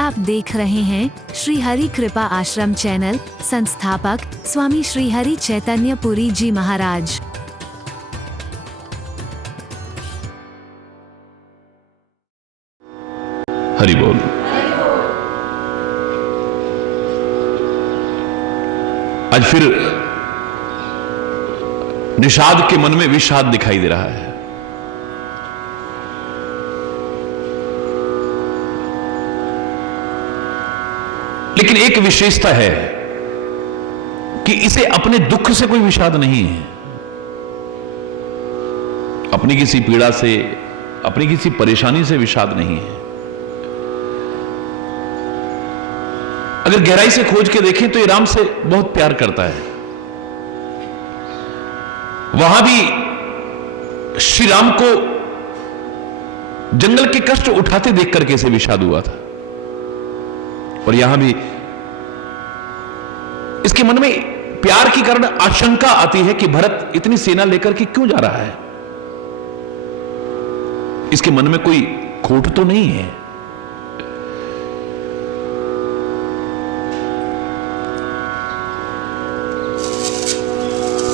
आप देख रहे हैं श्री हरि कृपा आश्रम चैनल। संस्थापक स्वामी श्री हरि चैतन्य पुरी जी महाराज। हरि बोल। आज फिर निषाद के मन में विषाद दिखाई दे रहा है। लेकिन एक विशेषता है कि इसे अपने दुख से कोई विषाद नहीं है, अपनी किसी पीड़ा से, अपनी किसी परेशानी से विषाद नहीं है। अगर गहराई से खोज के देखें तो ये राम से बहुत प्यार करता है। वहां भी श्री राम को जंगल के कष्ट उठाते देख करके इसे विषाद हुआ था, और यहां भी इसके मन में प्यार के कारण आशंका आती है कि भरत इतनी सेना लेकर के क्यों जा रहा है। इसके मन में कोई खोट तो नहीं है।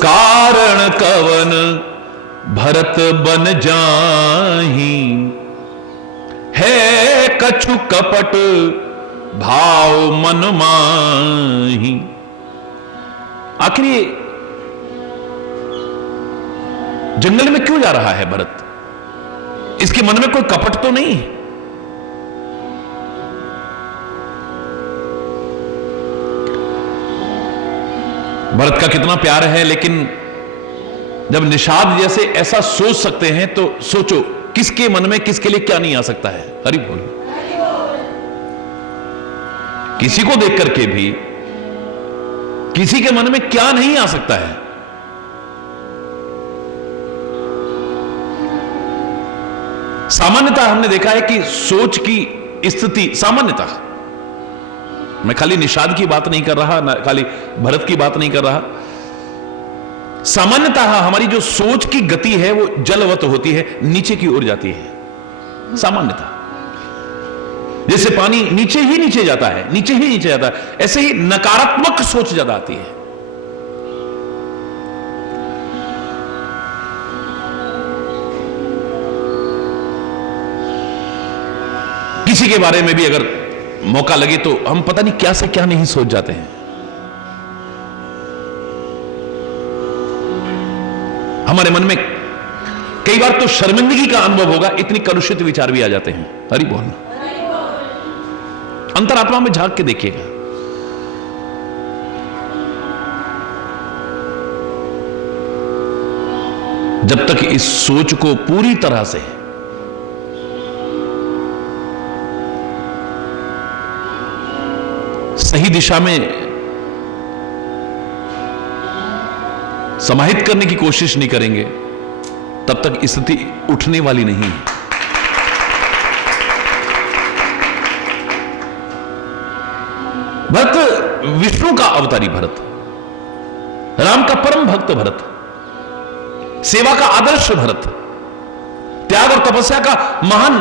कारण कवन भरत बन जाही, है कछु कपट भाव मन माही। आखिर ये जंगल में क्यों जा रहा है भरत? इसके मन में कोई कपट तो नहीं है। भरत का कितना प्यार है, लेकिन जब निषाद जैसे ऐसा सोच सकते हैं तो सोचो किसके मन में किसके लिए क्या नहीं आ सकता है। हरि बोल। किसी को देख करके भी किसी के मन में क्या नहीं आ सकता है। सामान्यतः हमने देखा है कि सोच की स्थिति, सामान्यतः, मैं खाली निषाद की बात नहीं कर रहा, ना खाली भरत की बात नहीं कर रहा, सामान्यतः हमारी जो सोच की गति है वो जलवत होती है, नीचे की ओर जाती है। सामान्यतः जैसे पानी नीचे ही नीचे जाता है, नीचे ही नीचे जाता है, ऐसे ही नकारात्मक सोच ज्यादा आती है। किसी के बारे में भी अगर मौका लगे तो हम पता नहीं क्या से क्या नहीं सोच जाते हैं। हमारे मन में कई बार तो शर्मिंदगी का अनुभव होगा, इतनी कलुषित विचार भी आ जाते हैं। हरि बोल। अंतरात्मा में झांक के देखिएगा। जब तक इस सोच को पूरी तरह से सही दिशा में समाहित करने की कोशिश नहीं करेंगे, तब तक स्थिति उठने वाली नहीं है। भरत विष्णु का अवतारी भरत, राम का परम भक्त भरत, सेवा का आदर्श भरत, त्याग और तपस्या का महान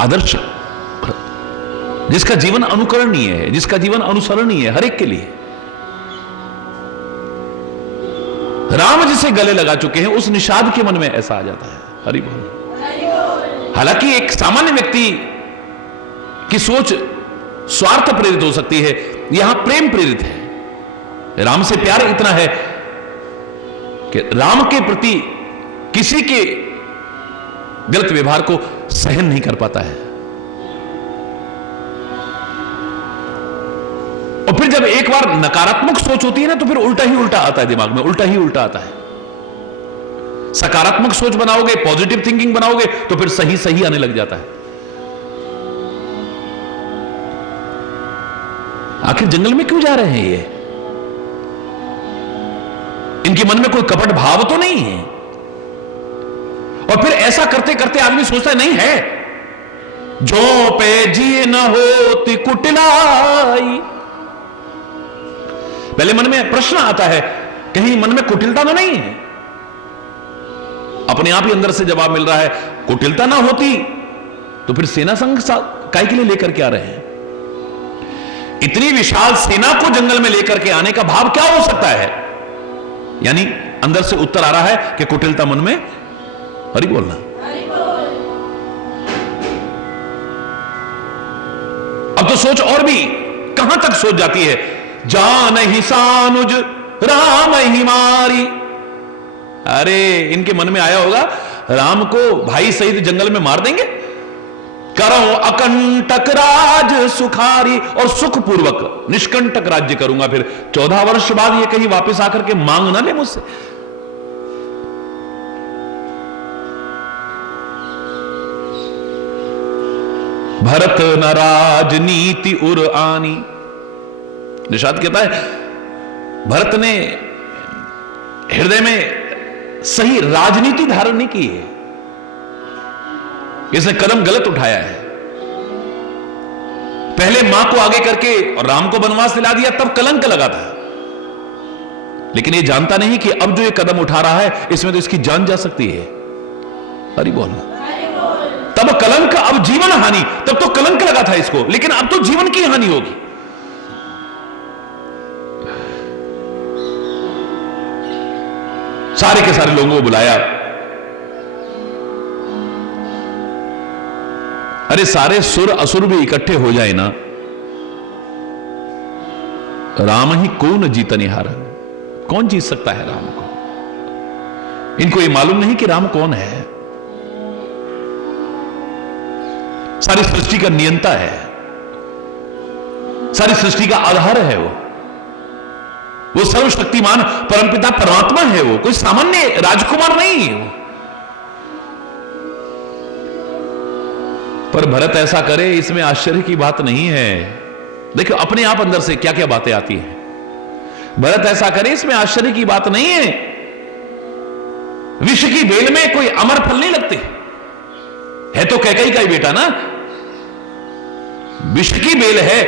आदर्श भरत, जिसका जीवन अनुकरणीय है, जिसका जीवन अनुसरणीय है हर एक के लिए। राम जिसे गले लगा चुके हैं, उस निषाद के मन में ऐसा आ जाता है। हरि बोल। हालांकि एक सामान्य व्यक्ति की सोच स्वार्थ प्रेरित हो सकती है, यहां प्रेम प्रेरित है। राम से प्यार इतना है कि राम के प्रति किसी के गलत व्यवहार को सहन नहीं कर पाता है। और फिर जब एक बार नकारात्मक सोच होती है ना, तो फिर उल्टा ही उल्टा आता है दिमाग में, उल्टा ही उल्टा आता है। सकारात्मक सोच बनाओगे, पॉजिटिव थिंकिंग बनाओगे, तो फिर सही सही आने लग जाता है। आखिर जंगल में क्यों जा रहे हैं ये? इनके मन में कोई कपट भाव तो नहीं है। और फिर ऐसा करते करते आदमी सोचता है नहीं है, जो पे जी न होती कुटिलाई। पहले मन में प्रश्न आता है, कहीं मन में कुटिलता तो नहीं है? अपने आप ही अंदर से जवाब मिल रहा है। कुटिलता ना होती तो फिर सेना संग काय के लिए लेकर के आ रहे हैं? इतनी विशाल सेना को जंगल में लेकर के आने का भाव क्या हो सकता है? यानी अंदर से उत्तर आ रहा है कि कुटिलता मन में, हरि बोलना। अब तो सोच और भी कहां तक सोच जाती है। जान ही सानुज राम ही मारी। अरे इनके मन में आया होगा राम को भाई सहित जंगल में मार देंगे। करो अकंटक राज सुखारी, और सुखपूर्वक निष्कंटक राज्य करूंगा। फिर 14 वर्ष बाद ये कहीं वापस आकर के मांग ना ले मुझसे। भरत न राजनीति उर आनी। निषाद कहता है भरत ने हृदय में सही राजनीति धारण नहीं की है, इसने कदम गलत उठाया है। पहले मां को आगे करके और राम को वनवास दिला दिया, तब कलंक लगा था। लेकिन ये जानता नहीं कि अब जो ये कदम उठा रहा है इसमें तो इसकी जान जा सकती है। हरि बोल। तब कलंक, अब जीवन हानि। तब तो कलंक लगा था इसको, लेकिन अब तो जीवन की हानि होगी। सारे के सारे लोगों को बुलाया। अरे सारे सुर असुर भी इकट्ठे हो जाए ना, राम ही कौन जीतनिहार। कौन जीत सकता है राम को? इनको ये मालूम नहीं कि राम कौन है। सारी सृष्टि का नियंता है, सारी सृष्टि का आधार है वो सर्वशक्तिमान परमपिता परमात्मा है। वो कोई सामान्य राजकुमार नहीं है वो। पर भरत ऐसा करे इसमें आश्चर्य की बात नहीं है। देखो अपने आप अंदर से क्या क्या बातें आती हैं। भरत ऐसा करे इसमें आश्चर्य की बात नहीं है। विष की बेल में कोई अमर फल नहीं लगते। है तो कैकेयी का ही बेटा ना। विष की बेल है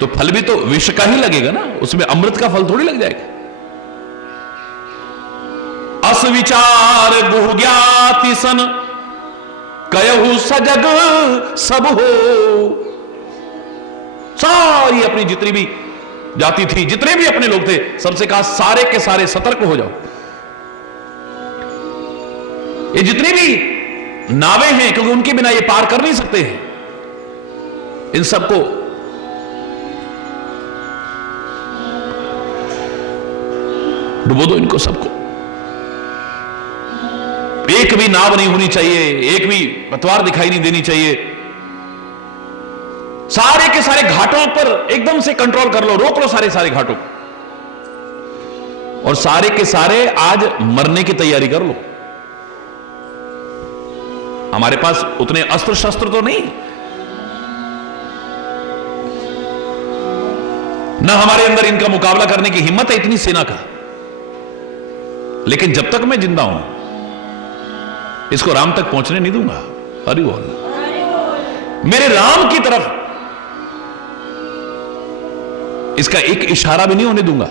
तो फल भी तो विष का ही लगेगा ना, उसमें अमृत का फल थोड़ी लग जाएगा। अस विचार गुह ज्ञाति सन कयहु सजग सब हो। सारी अपनी जितनी भी जाति थी, जितने भी अपने लोग थे, सबसे कहा सारे के सारे सतर्क हो जाओ। ये जितनी भी नावें हैं, क्योंकि उनके बिना ये पार कर नहीं सकते हैं, इन सबको डुबो दो, इनको सबको। एक भी नाव नहीं होनी चाहिए, एक भी पतवार दिखाई नहीं देनी चाहिए। सारे के सारे घाटों पर एकदम से कंट्रोल कर लो, रोक लो सारे सारे घाटों को, और सारे के सारे आज मरने की तैयारी कर लो। हमारे पास उतने अस्त्र शस्त्र तो नहीं, ना हमारे अंदर इनका मुकाबला करने की हिम्मत है इतनी सेना का। लेकिन जब तक मैं जिंदा हूं इसको राम तक पहुंचने नहीं दूंगा। हरि बोल। मेरे राम की तरफ इसका एक इशारा भी नहीं होने दूंगा।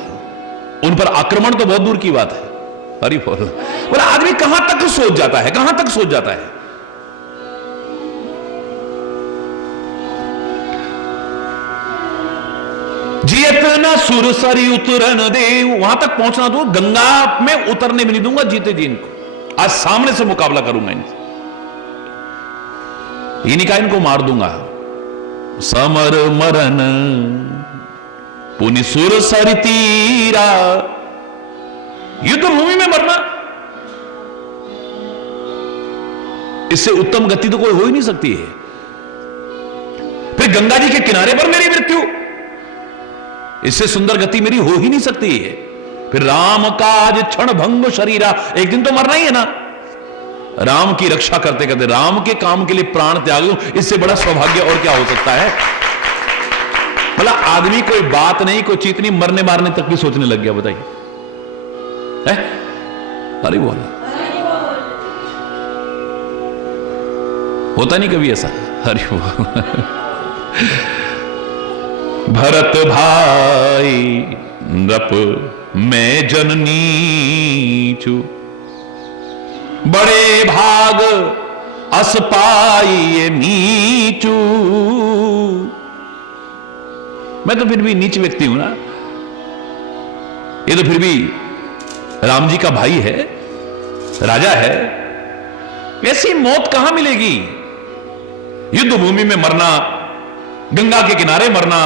उन पर आक्रमण तो बहुत दूर की बात है। हरि बोल। बोला आदमी कहां तक सोच जाता है, कहां तक सोच जाता है। जियत न सुर सरी उतरन दे, वहां तक पहुंचना तो गंगा में उतरने भी नहीं दूंगा जीते जी इनको। आज सामने से मुकाबला करूंगा इनसे, इन्हीं का इनको मार दूंगा। समर मरन पुनि सुर सर तीरा। युद्ध भूमि में मरना, इससे उत्तम गति तो कोई हो ही नहीं सकती है। फिर गंगा जी के किनारे पर मेरी मृत्यु, इससे सुंदर गति मेरी हो ही नहीं सकती है। फिर राम काज क्षण भंग शरीरा, एक दिन तो मरना ही है ना। राम की रक्षा करते करते राम के काम के लिए प्राण त्याग दूं, इससे बड़ा सौभाग्य और क्या हो सकता है। भला आदमी कोई बात नहीं, कोई चीत नहीं, मरने मारने तक भी सोचने लग गया। बताइए, अरे बोल, होता नहीं कभी ऐसा। हरि बोल। भरत भाई नृप मैं जननी चू, बड़े भाग अस पाइए नीचू। मैं तो फिर भी नीच व्यक्ति हूं ना, ये तो फिर भी राम जी का भाई है, राजा है। ऐसी मौत कहां मिलेगी? युद्ध भूमि में मरना, गंगा के किनारे मरना,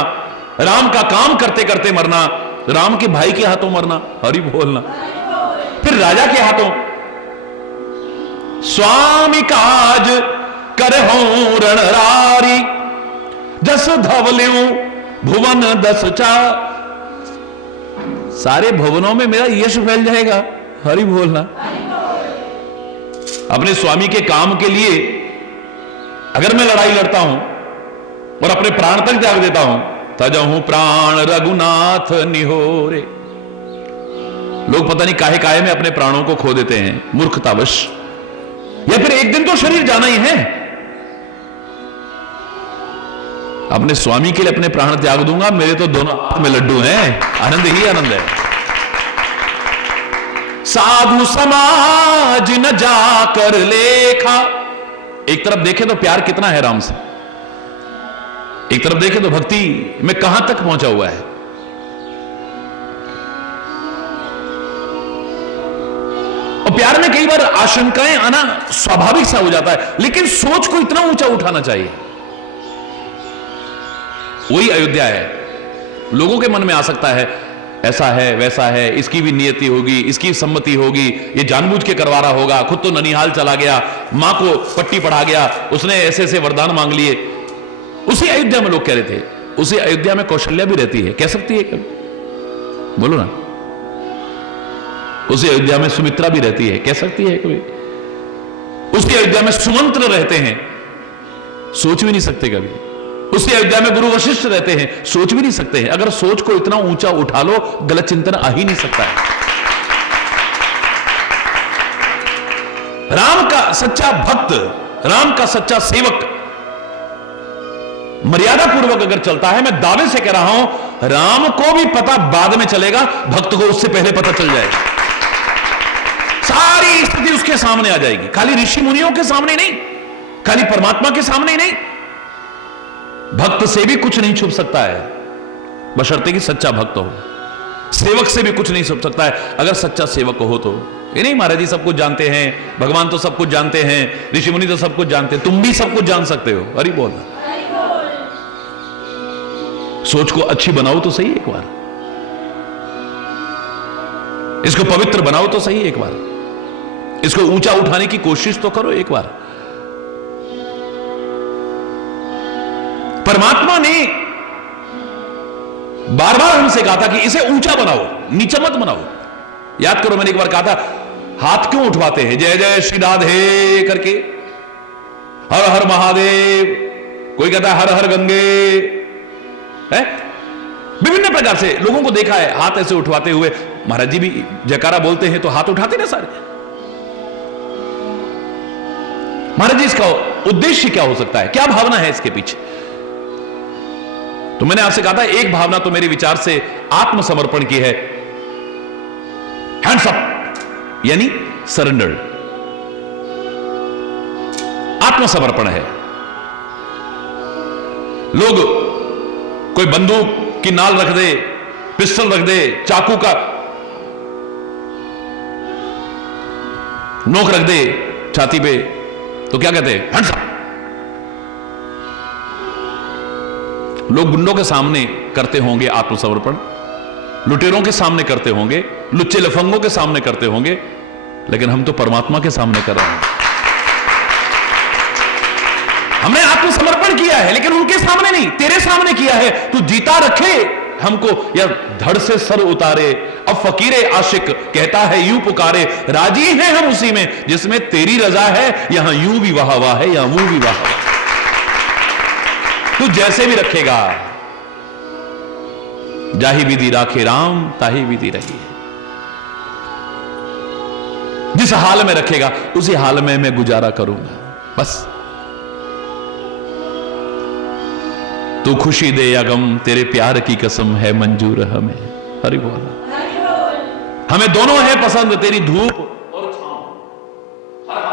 राम का काम करते करते मरना, राम के भाई के हाथों मरना, हरि बोलना, फिर राजा के हाथों। स्वामी काज करहु रणरारी, जस धवल्यू भुवन दस चा। सारे भुवनों में मेरा यश फैल जाएगा, हरि बोलना। अपने स्वामी के काम के लिए अगर मैं लड़ाई लड़ता हूं और अपने प्राण तक त्याग देता हूं, तजहूं प्राण रघुनाथ निहोरे। लोग पता नहीं काहे काहे में अपने प्राणों को खो देते हैं, मूर्खतावश। या फिर एक दिन तो शरीर जाना ही है। अपने स्वामी के लिए अपने प्राण त्याग दूंगा, मेरे तो दोनों हाथ में लड्डू हैं, आनंद ही आनंद है। साधु समाज न जाकर लेखा। एक तरफ देखे तो प्यार कितना है राम से, एक तरफ देखे तो भक्ति में कहां तक पहुंचा हुआ है। और प्यार में कई बार आशंकाएं आना स्वाभाविक सा हो जाता है, लेकिन सोच को इतना ऊंचा उठाना चाहिए। वही अयोध्या है। लोगों के मन में आ सकता है ऐसा है वैसा है, इसकी भी नियति होगी, इसकी सम्मति होगी, ये जानबूझ के करवा रहा होगा, खुद तो ननिहाल चला गया, मां को पट्टी पढ़ा गया, उसने ऐसे ऐसे वरदान मांग लिए। उसी अयोध्या में लोग कह रहे थे, उसी अयोध्या में कौशल्या भी रहती है, कह सकती है कभी? बोलो ना। उसी अयोध्या में सुमित्रा भी रहती है, कह सकती है कभी? उसी अयोध्या में सुमंत्र रहते हैं, सोच भी नहीं सकते कभी। उसी अयोध्या में गुरु वशिष्ठ रहते हैं, सोच भी नहीं सकते हैं। अगर सोच को इतना ऊंचा उठा लो, गलत चिंतन आ ही नहीं सकता है। राम का सच्चा भक्त, राम का सच्चा सेवक मर्यादा पूर्वक अगर चलता है, मैं दावे से कह रहा हूं, राम को भी पता बाद में चलेगा, भक्त को उससे पहले पता चल जाएगा। सारी स्थिति उसके सामने आ जाएगी। खाली ऋषि मुनियों के सामने नहीं, खाली परमात्मा के सामने नहीं, भक्त से भी कुछ नहीं छुप सकता है, बशर्ते कि सच्चा भक्त हो। सेवक से भी कुछ नहीं छुप सकता है, अगर सच्चा सेवक हो तो। ये नहीं महाराज जी सब कुछ जानते हैं, भगवान तो सब कुछ जानते हैं, ऋषि मुनि तो सब कुछ जानते हैं, तुम भी सब कुछ जान सकते हो। अरे बोल, सोच को अच्छी बनाओ तो सही एक बार, इसको पवित्र बनाओ तो सही एक बार, इसको ऊंचा उठाने की कोशिश तो करो एक बार। परमात्मा ने बार बार हमसे कहा था कि इसे ऊंचा बनाओ, नीचा मत बनाओ। याद करो, मैंने एक बार कहा था, हाथ क्यों उठवाते हैं जय जय श्री राधे करके, हर हर महादेव, कोई कहता है हर हर गंगे, है विभिन्न प्रकार से लोगों को देखा है हाथ ऐसे उठवाते हुए। महाराज जी भी जयकारा बोलते हैं तो हाथ उठाते ना सारे। महाराज जी, इसका उद्देश्य क्या हो सकता है, क्या भावना है इसके पीछे? तो मैंने आपसे कहा था, एक भावना तो मेरे विचार से आत्मसमर्पण की है, हैंड्स अप, यानी सरेंडर, आत्मसमर्पण है। लोग कोई बंदूक की नाल रख दे, पिस्टल रख दे, चाकू का नोक रख दे छाती पे, तो क्या कहते हैं? Hands up. लोग गुंडों के सामने करते होंगे आत्मसमर्पण, लुटेरों के सामने करते होंगे, लुच्चे लफंगों के सामने करते होंगे, लेकिन हम तो परमात्मा के सामने कर रहे हैं। हमने आत्मसमर्पण किया है, लेकिन उनके सामने नहीं, तेरे सामने किया है। तू जीता रखे हमको या धड़ से सर उतारे। अब फकीरे आशिक कहता है यूं पुकारे, राजी हैं हम उसी में जिसमें तेरी रजा है। यहां यूं भी वाह वाह है, यहां वो भी वाह वाह। तू जैसे भी रखेगा, जाही विधि राखे राम ताही विधि रही है। जिस हाल में रखेगा उसी हाल में मैं गुजारा करूंगा, बस। तू खुशी दे या गम, तेरे प्यार की कसम है मंजूर हमें। हरि बोल। हमें दोनों है पसंद, तेरी धूप और छांव। हर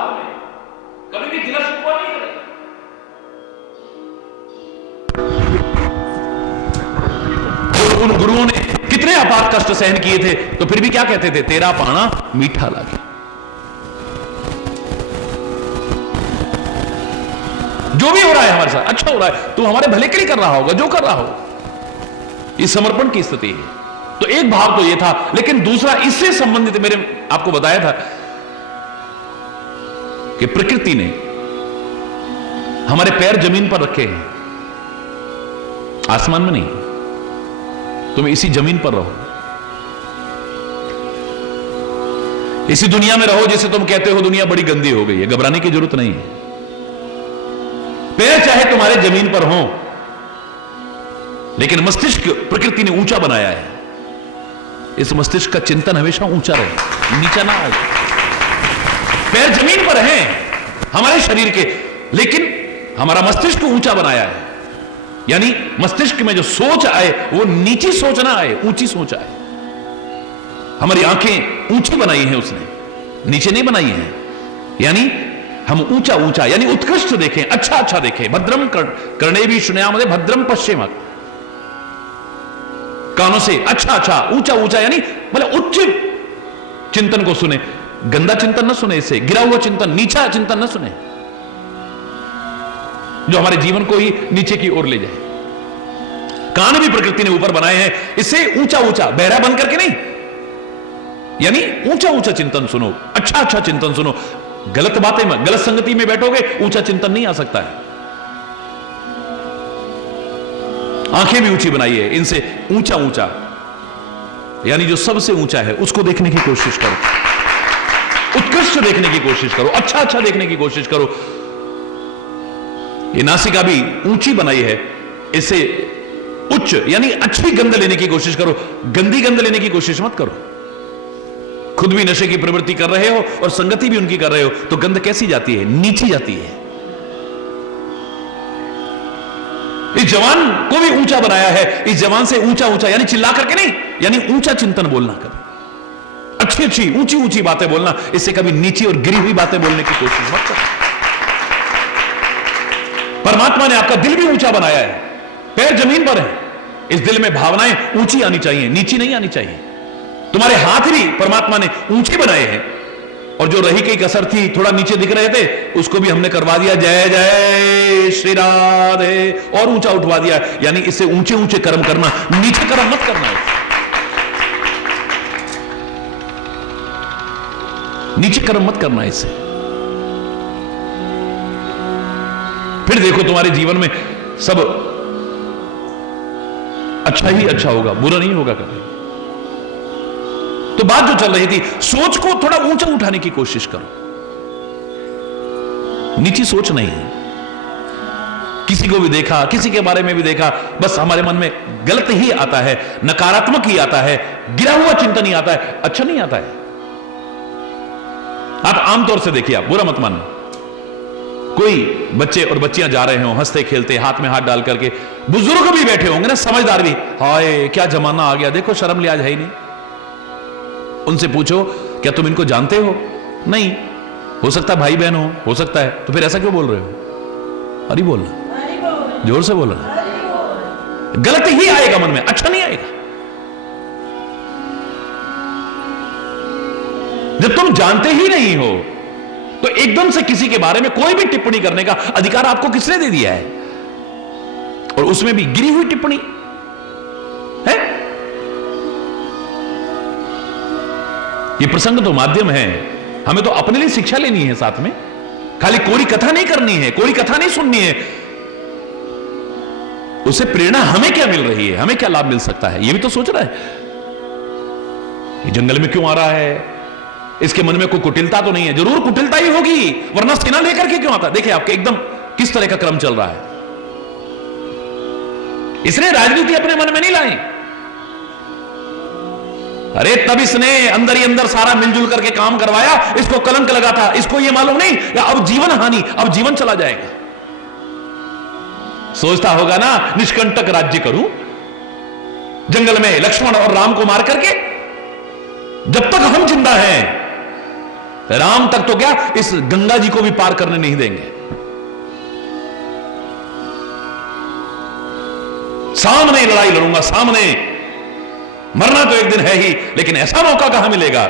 उन गुरुओं ने कितने अपार कष्ट सहन किए थे, तो फिर भी क्या कहते थे, तेरा पाना मीठा लागे। जो भी हो रहा है हमारे साथ अच्छा हो रहा है, तू हमारे भले के लिए कर रहा होगा, जो कर रहा हो। ये समर्पण की स्थिति है। तो एक भाव तो ये था, लेकिन दूसरा इससे संबंधित मेरे आपको बताया था कि प्रकृति ने हमारे पैर जमीन पर रखे हैं, आसमान में नहीं। तुम इसी जमीन पर रहो, इसी दुनिया में रहो जिसे तुम कहते हो दुनिया बड़ी गंदी हो गई है। घबराने की जरूरत नहीं है। पैर चाहे तुम्हारे जमीन पर हो, लेकिन मस्तिष्क प्रकृति ने ऊंचा बनाया है। इस मस्तिष्क का चिंतन हमेशा ऊंचा रहे, नीचा ना आए। पैर जमीन पर हैं हमारे शरीर के, लेकिन हमारा मस्तिष्क ऊंचा बनाया है। यानी मस्तिष्क में जो सोच आए वो नीची सोच ना आए, ऊंची सोच आए। हमारी आंखें ऊंची बनाई हैं उसने, नीचे नहीं बनाई हैं। यानी हम ऊंचा ऊंचा यानी उत्कृष्ट देखें, अच्छा अच्छा देखें। भद्रम कर्णे भी शुण्यामदे भद्रम पश्चिमक, कानों से अच्छा अच्छा ऊंचा ऊंचा यानी मतलब उच्च चिंतन को सुने, गंदा चिंतन न सुने, इससे गिरा हुआ चिंतन, नीचा चिंतन न सुने जो हमारे जीवन को ही नीचे की ओर ले जाए। कान भी प्रकृति ने ऊपर बनाए हैं, इससे ऊंचा ऊंचा, बहरा बन करके नहीं, यानी ऊंचा ऊंचा चिंतन सुनो, अच्छा अच्छा चिंतन सुनो। गलत बातें में, गलत संगति में बैठोगे, ऊंचा चिंतन नहीं आ सकता है। आंखें भी ऊंची बनाई है, इनसे ऊंचा ऊंचा यानी जो सबसे ऊंचा है उसको देखने की कोशिश करो, उत्कृष्ट देखने की कोशिश करो, अच्छा अच्छा देखने की कोशिश करो। ये नासिका भी ऊंची बनाई है, इससे उच्च यानी अच्छी गंध लेने की कोशिश करो, गंदी गंध लेने की कोशिश मत करो। खुद भी नशे की प्रवृत्ति कर रहे हो और संगति भी उनकी कर रहे हो, तो गंध कैसी जाती है, नीची जाती है। इस जवान को भी ऊंचा बनाया है, इस जवान से ऊंचा ऊंचा यानी चिल्ला करके नहीं, यानी ऊंचा चिंतन बोलना, कभी अच्छी अच्छी ऊंची ऊंची बातें बोलना, इससे कभी नीची और गिरी हुई बातें बोलने की कोशिश मत करो। परमात्मा ने आपका दिल भी ऊंचा बनाया है, पैर जमीन पर है, इस दिल में भावनाएं ऊंची आनी चाहिए, नीची नहीं आनी चाहिए। तुम्हारे हाथ भी परमात्मा ने ऊंचे बनाए हैं, और जो रही की कसर थी, थोड़ा नीचे दिख रहे थे, उसको भी हमने करवा दिया, जय जय श्री राधे, और ऊंचा उठवा दिया। यानी इससे ऊंचे ऊंचे कर्म करना, नीचे कर्म मत करना है, नीचे कर्म मत करना इससे। फिर देखो तुम्हारे जीवन में सब अच्छा ही अच्छा होगा, बुरा नहीं होगा कभी। तो बात जो चल रही थी, सोच को थोड़ा ऊंचा उठाने की कोशिश करो, नीची सोच नहीं है। किसी को भी देखा, किसी के बारे में भी देखा, बस हमारे मन में गलत ही आता है, नकारात्मक ही आता है, गिरा हुआ चिंतन ही आता है, अच्छा नहीं आता है। आप आमतौर से देखिए, आप बुरा मत मानना, कोई बच्चे और बच्चियां जा रहे हो हंसते खेलते, हाथ में हाथ डाल करके, बुजुर्ग भी बैठे होंगे ना, समझदार भी, हाय क्या जमाना आ गया, देखो शर्म लिहाज है ही नहीं। उनसे पूछो, क्या तुम इनको जानते हो? नहीं। हो सकता है भाई बहन हो सकता है, तो फिर ऐसा क्यों बोल रहे हो? अरे बोलना, जोर से बोलना। गलत ही आएगा मन में, अच्छा नहीं आएगा। जब तुम जानते ही नहीं हो, तो एकदम से किसी के बारे में कोई भी टिप्पणी करने का अधिकार आपको किसने दे दिया है? और उसमें भी गिरी हुई टिप्पणी है। ये प्रसंग तो माध्यम है, हमें तो अपने लिए शिक्षा लेनी है, साथ में खाली कोरी कथा नहीं करनी है, कोरी कथा नहीं सुननी है। उससे प्रेरणा हमें क्या मिल रही है, हमें क्या लाभ मिल सकता है, ये भी तो सोच रहा है। ये जंगल में क्यों आ रहा है, इसके मन में कोई कुटिलता तो नहीं है? जरूर कुटिलता ही होगी, वरना सेना लेकर के क्यों आता? देखिए आपके एकदम किस तरह का क्रम चल रहा है। इसने राजनीति अपने मन में नहीं लाई, अरे तब इसने अंदर ही अंदर सारा मिलजुल करके काम करवाया, इसको कलंक लगा था, इसको ये मालूम नहीं या अब जीवन हानि, अब जीवन चला जाएगा। सोचता होगा ना, निष्कंटक राज्य करूं, जंगल में लक्ष्मण और राम को मार करके, जब तक हम जिंदा हैं, राम तक तो क्या, इस गंगा जी को भी पार करने नहीं देंगे। सामने लड़ाई लड़ूंगा, सामने मरना तो एक दिन है ही, लेकिन ऐसा मौका कहां मिलेगा।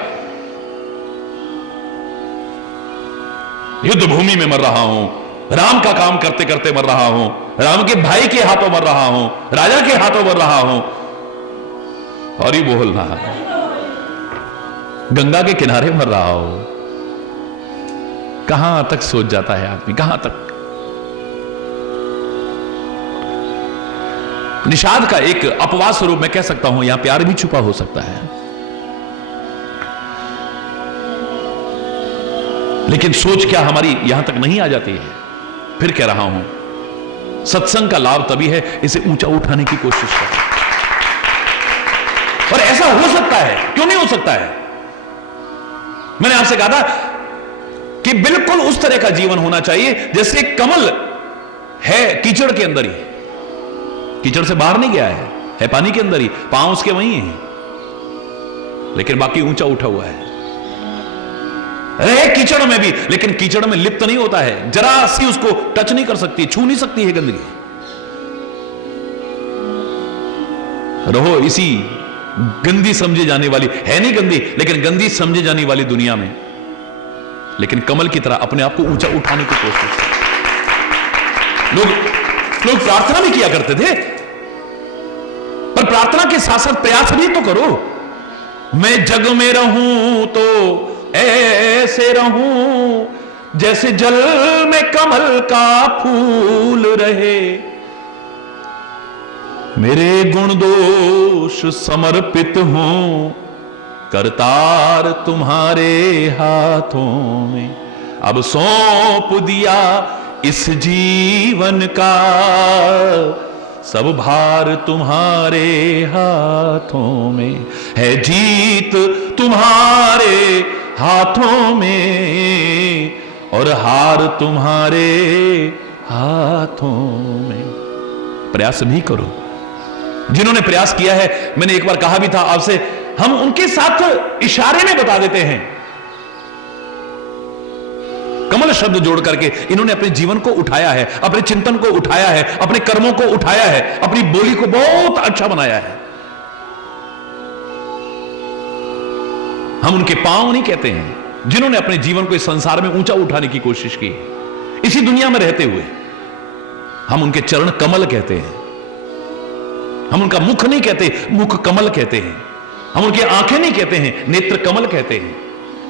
युद्ध भूमि में मर रहा हूं, राम का काम करते करते मर रहा हूं, राम के भाई के हाथों मर रहा हूं, राजा के हाथों मर रहा हूं। और ही बोलना, गंगा के किनारे मर रहा हूं। कहां तक सोच जाता है आदमी, कहां तक। निषाद का एक अपवाद स्वरूप मैं कह सकता हूं, यहां प्यार भी छुपा हो सकता है, लेकिन सोच क्या हमारी यहां तक नहीं आ जाती है। फिर कह रहा हूं, सत्संग का लाभ तभी है इसे ऊंचा उठाने की कोशिश करें। और ऐसा हो सकता है, क्यों नहीं हो सकता है। मैंने आपसे कहा था कि बिल्कुल उस तरह का जीवन होना चाहिए जैसे कमल है कीचड़ के अंदर ही, कीचड़ से बाहर नहीं गया है पानी के अंदर ही, पांव उसके वहीं हैं, लेकिन बाकी ऊंचा उठा हुआ है। रहे कीचड़ में भी, लेकिन कीचड़ में लिप्त नहीं होता है, जरा सी उसको टच नहीं कर सकती, छू नहीं सकती है गंदगी। रहो इसी गंदी समझे जाने वाली, है नहीं गंदी लेकिन गंदी समझे जाने वाली दुनिया में, लेकिन कमल की तरह अपने आप को ऊंचा उठाने की कोशिश। लोग प्रार्थना भी किया करते थे, पर प्रार्थना के साथ साथ प्रयास भी तो करो। मैं जग में रहूं तो ऐसे रहूं जैसे जल में कमल का फूल रहे, मेरे गुण दोष समर्पित हों करतार तुम्हारे हाथों में। अब सौंप दिया इस जीवन का सब भार तुम्हारे हाथों में, है जीत तुम्हारे हाथों में और हार तुम्हारे हाथों में। प्रयास भी करो। जिन्होंने प्रयास किया है, मैंने एक बार कहा भी था आपसे, हम उनके साथ इशारे में बता देते हैं। कमल शब्द जोड़ करके इन्होंने अपने जीवन को उठाया है, अपने चिंतन को उठाया है, अपने कर्मों को उठाया है, अपनी बोली को बहुत अच्छा बनाया है। हम उनके पांव नहीं कहते हैं, जिन्होंने अपने जीवन को इस संसार में ऊंचा उठाने की कोशिश की, इसी दुनिया में रहते हुए। हम उनके चरण कमल कहते हैं, हम उनका मुख नहीं कहते, मुख कमल कहते हैं। हम उनकी आंखें नहीं कहते हैं, नेत्र कमल कहते हैं।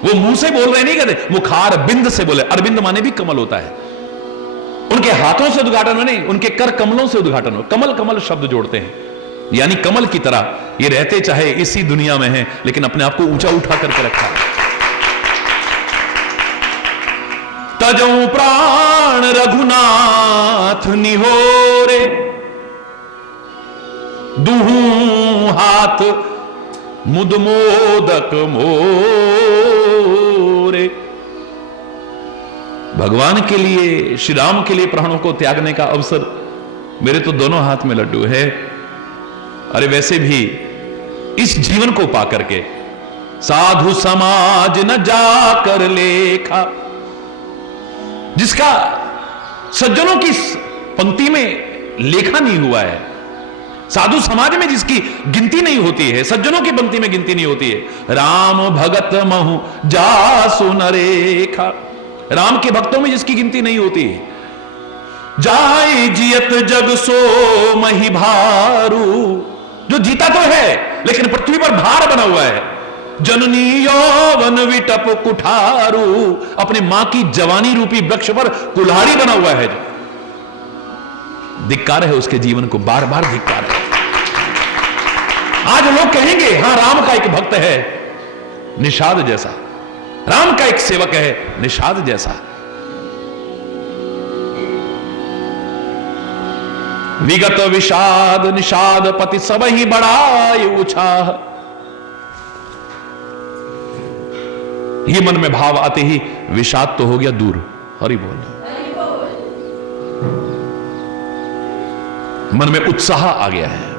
वो मुंह से बोल रहे नहीं कहते, मुखार बिंद से बोले, अरविंद माने भी कमल होता है। उनके हाथों से उद्घाटन हो नहीं, उनके कर कमलों से उद्घाटन हो। कमल कमल शब्द जोड़ते हैं, यानी कमल की तरह ये रहते चाहे इसी दुनिया में हैं, लेकिन अपने आप को ऊंचा उठा करके रखा है। तजऊ प्राण रघुनाथ निहोरे, दुहू हाथ मुद मोदक मोरे। भगवान के लिए, श्री राम के लिए प्राणों को त्यागने का अवसर, मेरे तो दोनों हाथ में लड्डू है। अरे वैसे भी इस जीवन को पाकर के साधु समाज न जाकर लेखा, जिसका सज्जनों की पंक्ति में लेखा नहीं हुआ है, साधु समाज में जिसकी गिनती नहीं होती है, सज्जनों की पंक्ति में गिनती नहीं होती है। राम भगत महु जासु नरेखा, राम के भक्तों में जिसकी गिनती नहीं होती है। जाय जियत जग सो मही भारू, जो जीता तो है लेकिन पृथ्वी पर भार बना हुआ है। जननी यौवन विटप कुठारू, अपनी मां की जवानी रूपी वृक्ष पर कुल्हाड़ी बना हुआ है। धिक्कार है उसके जीवन को, बार बार धिक्कार है। आज लोग कहेंगे हां राम का एक भक्त है निषाद जैसा, राम का एक सेवक है निषाद जैसा। विगत विषाद निषाद पति सब ही बड़ाई उछाह, ये मन में भाव आते ही विषाद तो हो गया दूर। हरि बोल। मन में उत्साह आ गया है।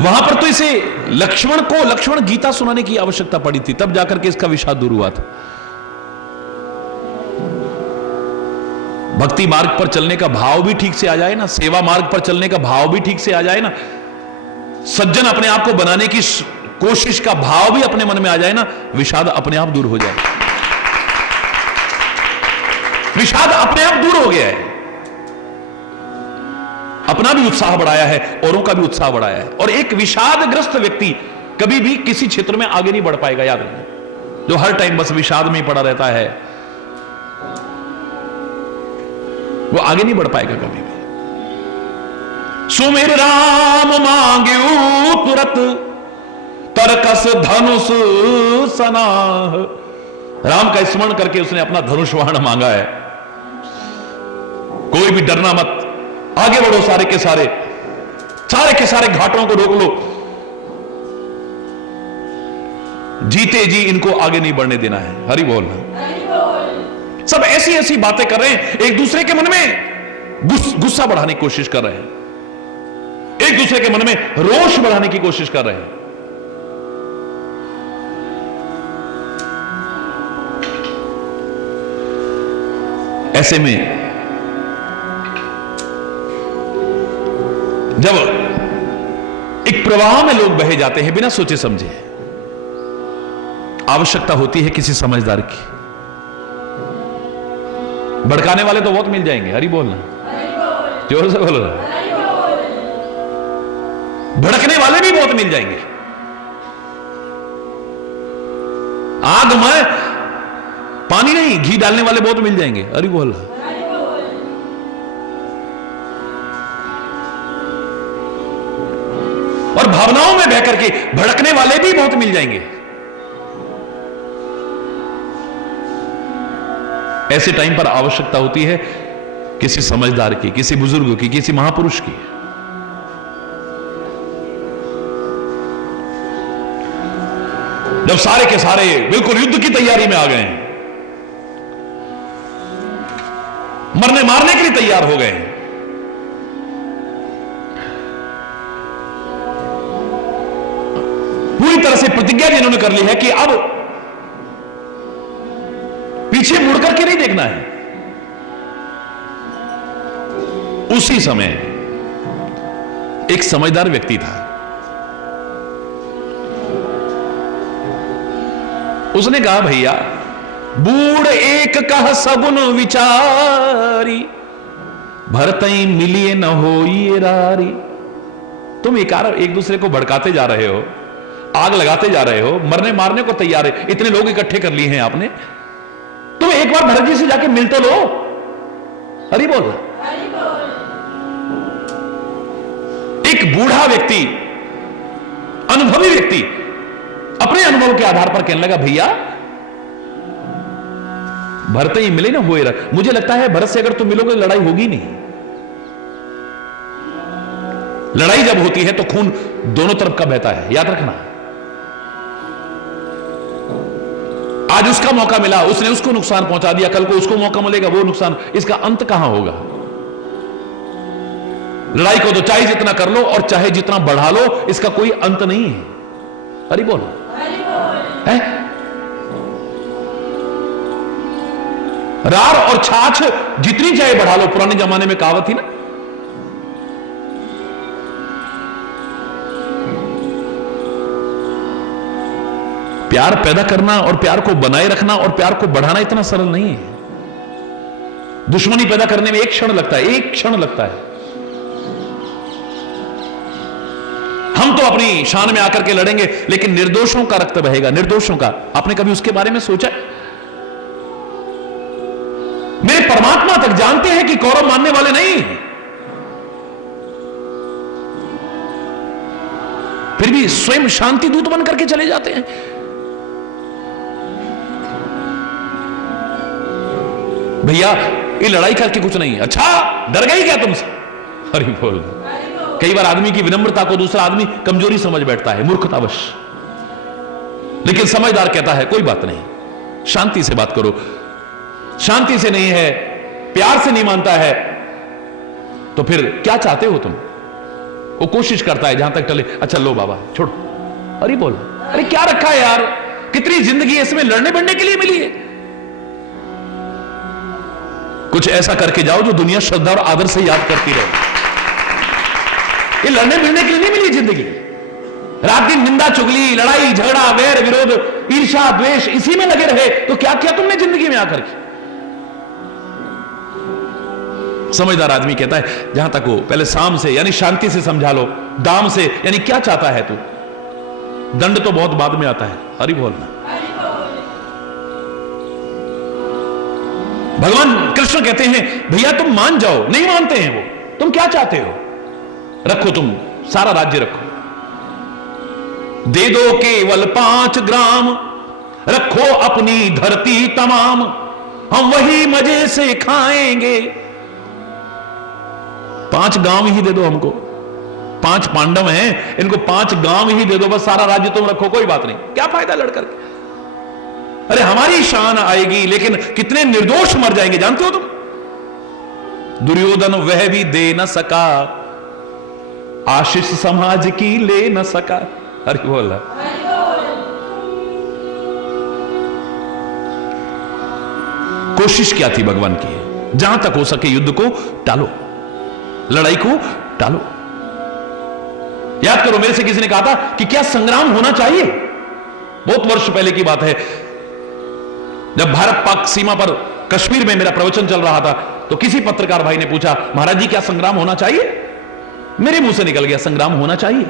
वहां पर तो इसे लक्ष्मण गीता सुनाने की आवश्यकता पड़ी थी, तब जाकर के इसका विषाद दूर हुआ था। भक्ति मार्ग पर चलने का भाव भी ठीक से आ जाए ना, सेवा मार्ग पर चलने का भाव भी ठीक से आ जाए ना, सज्जन अपने आप को बनाने की कोशिश का भाव भी अपने मन में आ जाए ना, विषाद अपने आप दूर हो जाए। विषाद अपने आप दूर हो गया है। अपना भी उत्साह बढ़ाया है, औरों का भी उत्साह बढ़ाया है। और एक विषादग्रस्त व्यक्ति कभी भी किसी क्षेत्र में आगे नहीं बढ़ पाएगा, याद रखना। जो हर टाइम बस विषाद में ही पड़ा रहता है, वो आगे नहीं बढ़ पाएगा कभी भी। सुमिर राम मांग्यू तुरत, तरकस धनुष सनाह। राम का स्मरण करके उसने अपना धनुष बाण मांगा है। कोई भी डरना मत, आगे बढ़ो, सारे के सारे घाटों को रोक लो, जीते जी इनको आगे नहीं बढ़ने देना है। हरि बोल। सब ऐसी ऐसी बातें कर रहे हैं, एक दूसरे के मन में गुस्सा बढ़ाने की कोशिश कर रहे हैं, एक दूसरे के मन में रोष बढ़ाने की कोशिश कर रहे हैं। ऐसे में जब एक प्रवाह में लोग बहे जाते हैं बिना सोचे समझे, आवश्यकता होती है किसी समझदार की। भड़काने वाले तो बहुत मिल जाएंगे, हरि बोलना, जोर से बोलो। भड़कने वाले भी बहुत मिल जाएंगे। आग में पानी नहीं, घी डालने वाले बहुत मिल जाएंगे, हरि बोलना। और भावनाओं में बह करके भड़कने वाले भी बहुत मिल जाएंगे। ऐसे टाइम पर आवश्यकता होती है किसी समझदार की, किसी बुजुर्ग की, किसी महापुरुष की। जब सारे के सारे बिल्कुल युद्ध की तैयारी में आ गए हैं, मरने मारने के लिए तैयार हो गए हैं, पूरी तरह से प्रतिज्ञा जिन्होंने कर ली है कि अब पीछे मुड़कर के नहीं देखना है, उसी समय एक समझदार व्यक्ति था। उसने कहा, भैया बूढ़ एक कह सगुन विचारी, भरतई मिलिए न होइए रारी। तुम एक दूसरे को भड़काते जा रहे हो, आग लगाते जा रहे हो, मरने मारने को तैयार है, इतने लोग इकट्ठे कर लिए हैं आपने, तुम एक बार भरत जी से जाके मिल तो लो। हरि बोल। एक बूढ़ा व्यक्ति, अनुभवी व्यक्ति अपने अनुभव के आधार पर कहने लगा, भैया भरत ही मिले ना हुए, मुझे लगता है भरत से अगर तुम मिलोगे लड़ाई होगी नहीं। लड़ाई जब होती है तो खून दोनों तरफ का बहता है, याद रखना। आज उसका मौका मिला, उसने उसको नुकसान पहुंचा दिया, कल को उसको मौका मिलेगा, वो नुकसान, इसका अंत कहां होगा? लड़ाई को तो चाहे जितना कर लो और चाहे जितना बढ़ा लो, इसका कोई अंत नहीं है। हरि बोल है। रार और छाछ जितनी चाहे बढ़ा लो, पुराने जमाने में कहावत थी ना, प्यार पैदा करना और प्यार को बनाए रखना और प्यार को बढ़ाना इतना सरल नहीं है। दुश्मनी पैदा करने में एक क्षण लगता है, एक क्षण लगता है। हम तो अपनी शान में आकर के लड़ेंगे, लेकिन निर्दोषों का रक्त बहेगा, निर्दोषों का। आपने कभी उसके बारे में सोचा? मेरे परमात्मा तक जानते हैं कि कौरव मानने वाले नहीं, फिर भी स्वयं शांति दूत बन करके चले जाते हैं। भैया ये लड़ाई करके कुछ नहीं है। अच्छा डर गई क्या तुमसे? हरि बोल। कई बार आदमी की विनम्रता को दूसरा आदमी कमजोरी समझ बैठता है, मूर्खतावश। लेकिन समझदार कहता है कोई बात नहीं, शांति से बात करो। शांति से नहीं है, प्यार से नहीं मानता है, तो फिर क्या चाहते हो तुम? वो कोशिश करता है जहां तक टले, अच्छा लो बाबा छोड़ो। अरे बोल, अरे क्या रखा है यार, कितनी जिंदगी इसमें लड़ने बढ़ने के लिए मिली है। कुछ ऐसा करके जाओ जो दुनिया श्रद्धा और आदर से याद करती रहे। ये लड़ने मिलने के लिए नहीं मिली जिंदगी। रात दिन निंदा चुगली, लड़ाई झगड़ा, वैर विरोध, ईर्ष्या द्वेष, इसी में लगे रहे तो क्या किया तुमने जिंदगी में आकर के? समझदार आदमी कहता है जहां तक हो पहले साम से यानी शांति से समझा लो, दाम से यानी क्या चाहता है तू, दंड तो बहुत बाद में आता है। हरि बोलना। भगवान कृष्ण कहते हैं भैया तुम मान जाओ, नहीं मानते हैं वो, तुम क्या चाहते हो? रखो, तुम सारा राज्य रखो, दे दो केवल 5 ग्राम, रखो अपनी धरती तमाम, हम वही मजे से खाएंगे। 5 गांव ही दे दो हमको, 5 पांडव हैं, इनको 5 गांव ही दे दो, बस सारा राज्य तुम रखो, कोई बात नहीं। क्या फायदा लड़कर के? अरे हमारी शान आएगी, लेकिन कितने निर्दोष मर जाएंगे जानते हो तुम? दुर्योधन वह भी दे न सका, आशीष समाज की ले न सका। अरे बोला कोशिश क्या थी भगवान की? जहां तक हो सके युद्ध को टालो, लड़ाई को टालो। याद करो मेरे से किसी ने कहा था कि क्या संग्राम होना चाहिए? बहुत वर्ष पहले की बात है, जब भारत पाक सीमा पर कश्मीर में मेरा प्रवचन चल रहा था, तो किसी पत्रकार भाई ने पूछा महाराज जी क्या संग्राम होना चाहिए? मेरे मुंह से निकल गया संग्राम होना चाहिए।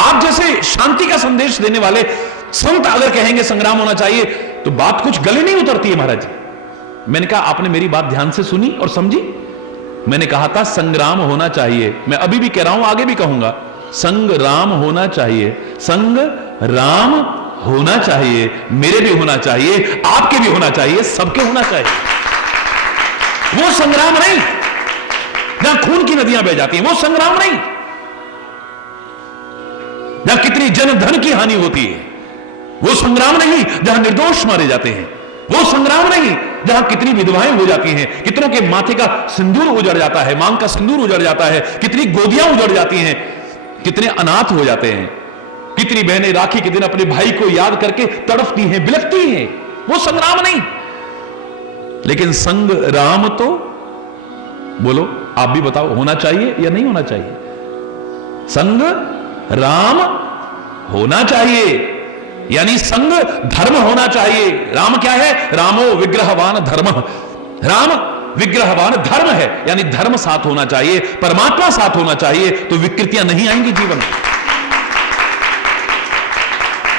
आप जैसे शांति का संदेश देने वाले संत अगर कहेंगे संग्राम होना चाहिए तो बात कुछ गले नहीं उतरती है महाराज जी। मैंने कहा आपने मेरी बात ध्यान से सुनी और समझी? मैंने कहा था संग्राम होना चाहिए, मैं अभी भी कह रहा हूं, आगे भी कहूंगा, संग्राम होना चाहिए, संग राम होना चाहिए, मेरे भी होना चाहिए, आपके भी होना चाहिए, सबके होना चाहिए। वो संग्राम नहीं जहां खून की नदियां बह जाती हैं, वो संग्राम नहीं जहां कितनी जन धन की हानि होती है, वो संग्राम नहीं जहां निर्दोष मारे जाते हैं, वो संग्राम नहीं जहां कितनी विधवाएं हो जाती हैं, कितनों के माथे का सिंदूर उजड़ जाता है, मांग का सिंदूर उजड़ जाता है, कितनी गोदियां उजड़ जाती हैं, कितने अनाथ हो जाते हैं, कितनी बहनें राखी के दिन अपने भाई को याद करके तड़पती हैं, बिलखती हैं। वो संग्राम नहीं। लेकिन संग राम तो बोलो, आप भी बताओ होना चाहिए या नहीं होना चाहिए? संग राम होना चाहिए, यानी संग धर्म होना चाहिए। राम क्या है? रामो विग्रहवान धर्म, राम विग्रहवान धर्म है, यानी धर्म साथ होना चाहिए, परमात्मा साथ होना चाहिए, तो विकृतियां नहीं आएंगी जीवन में।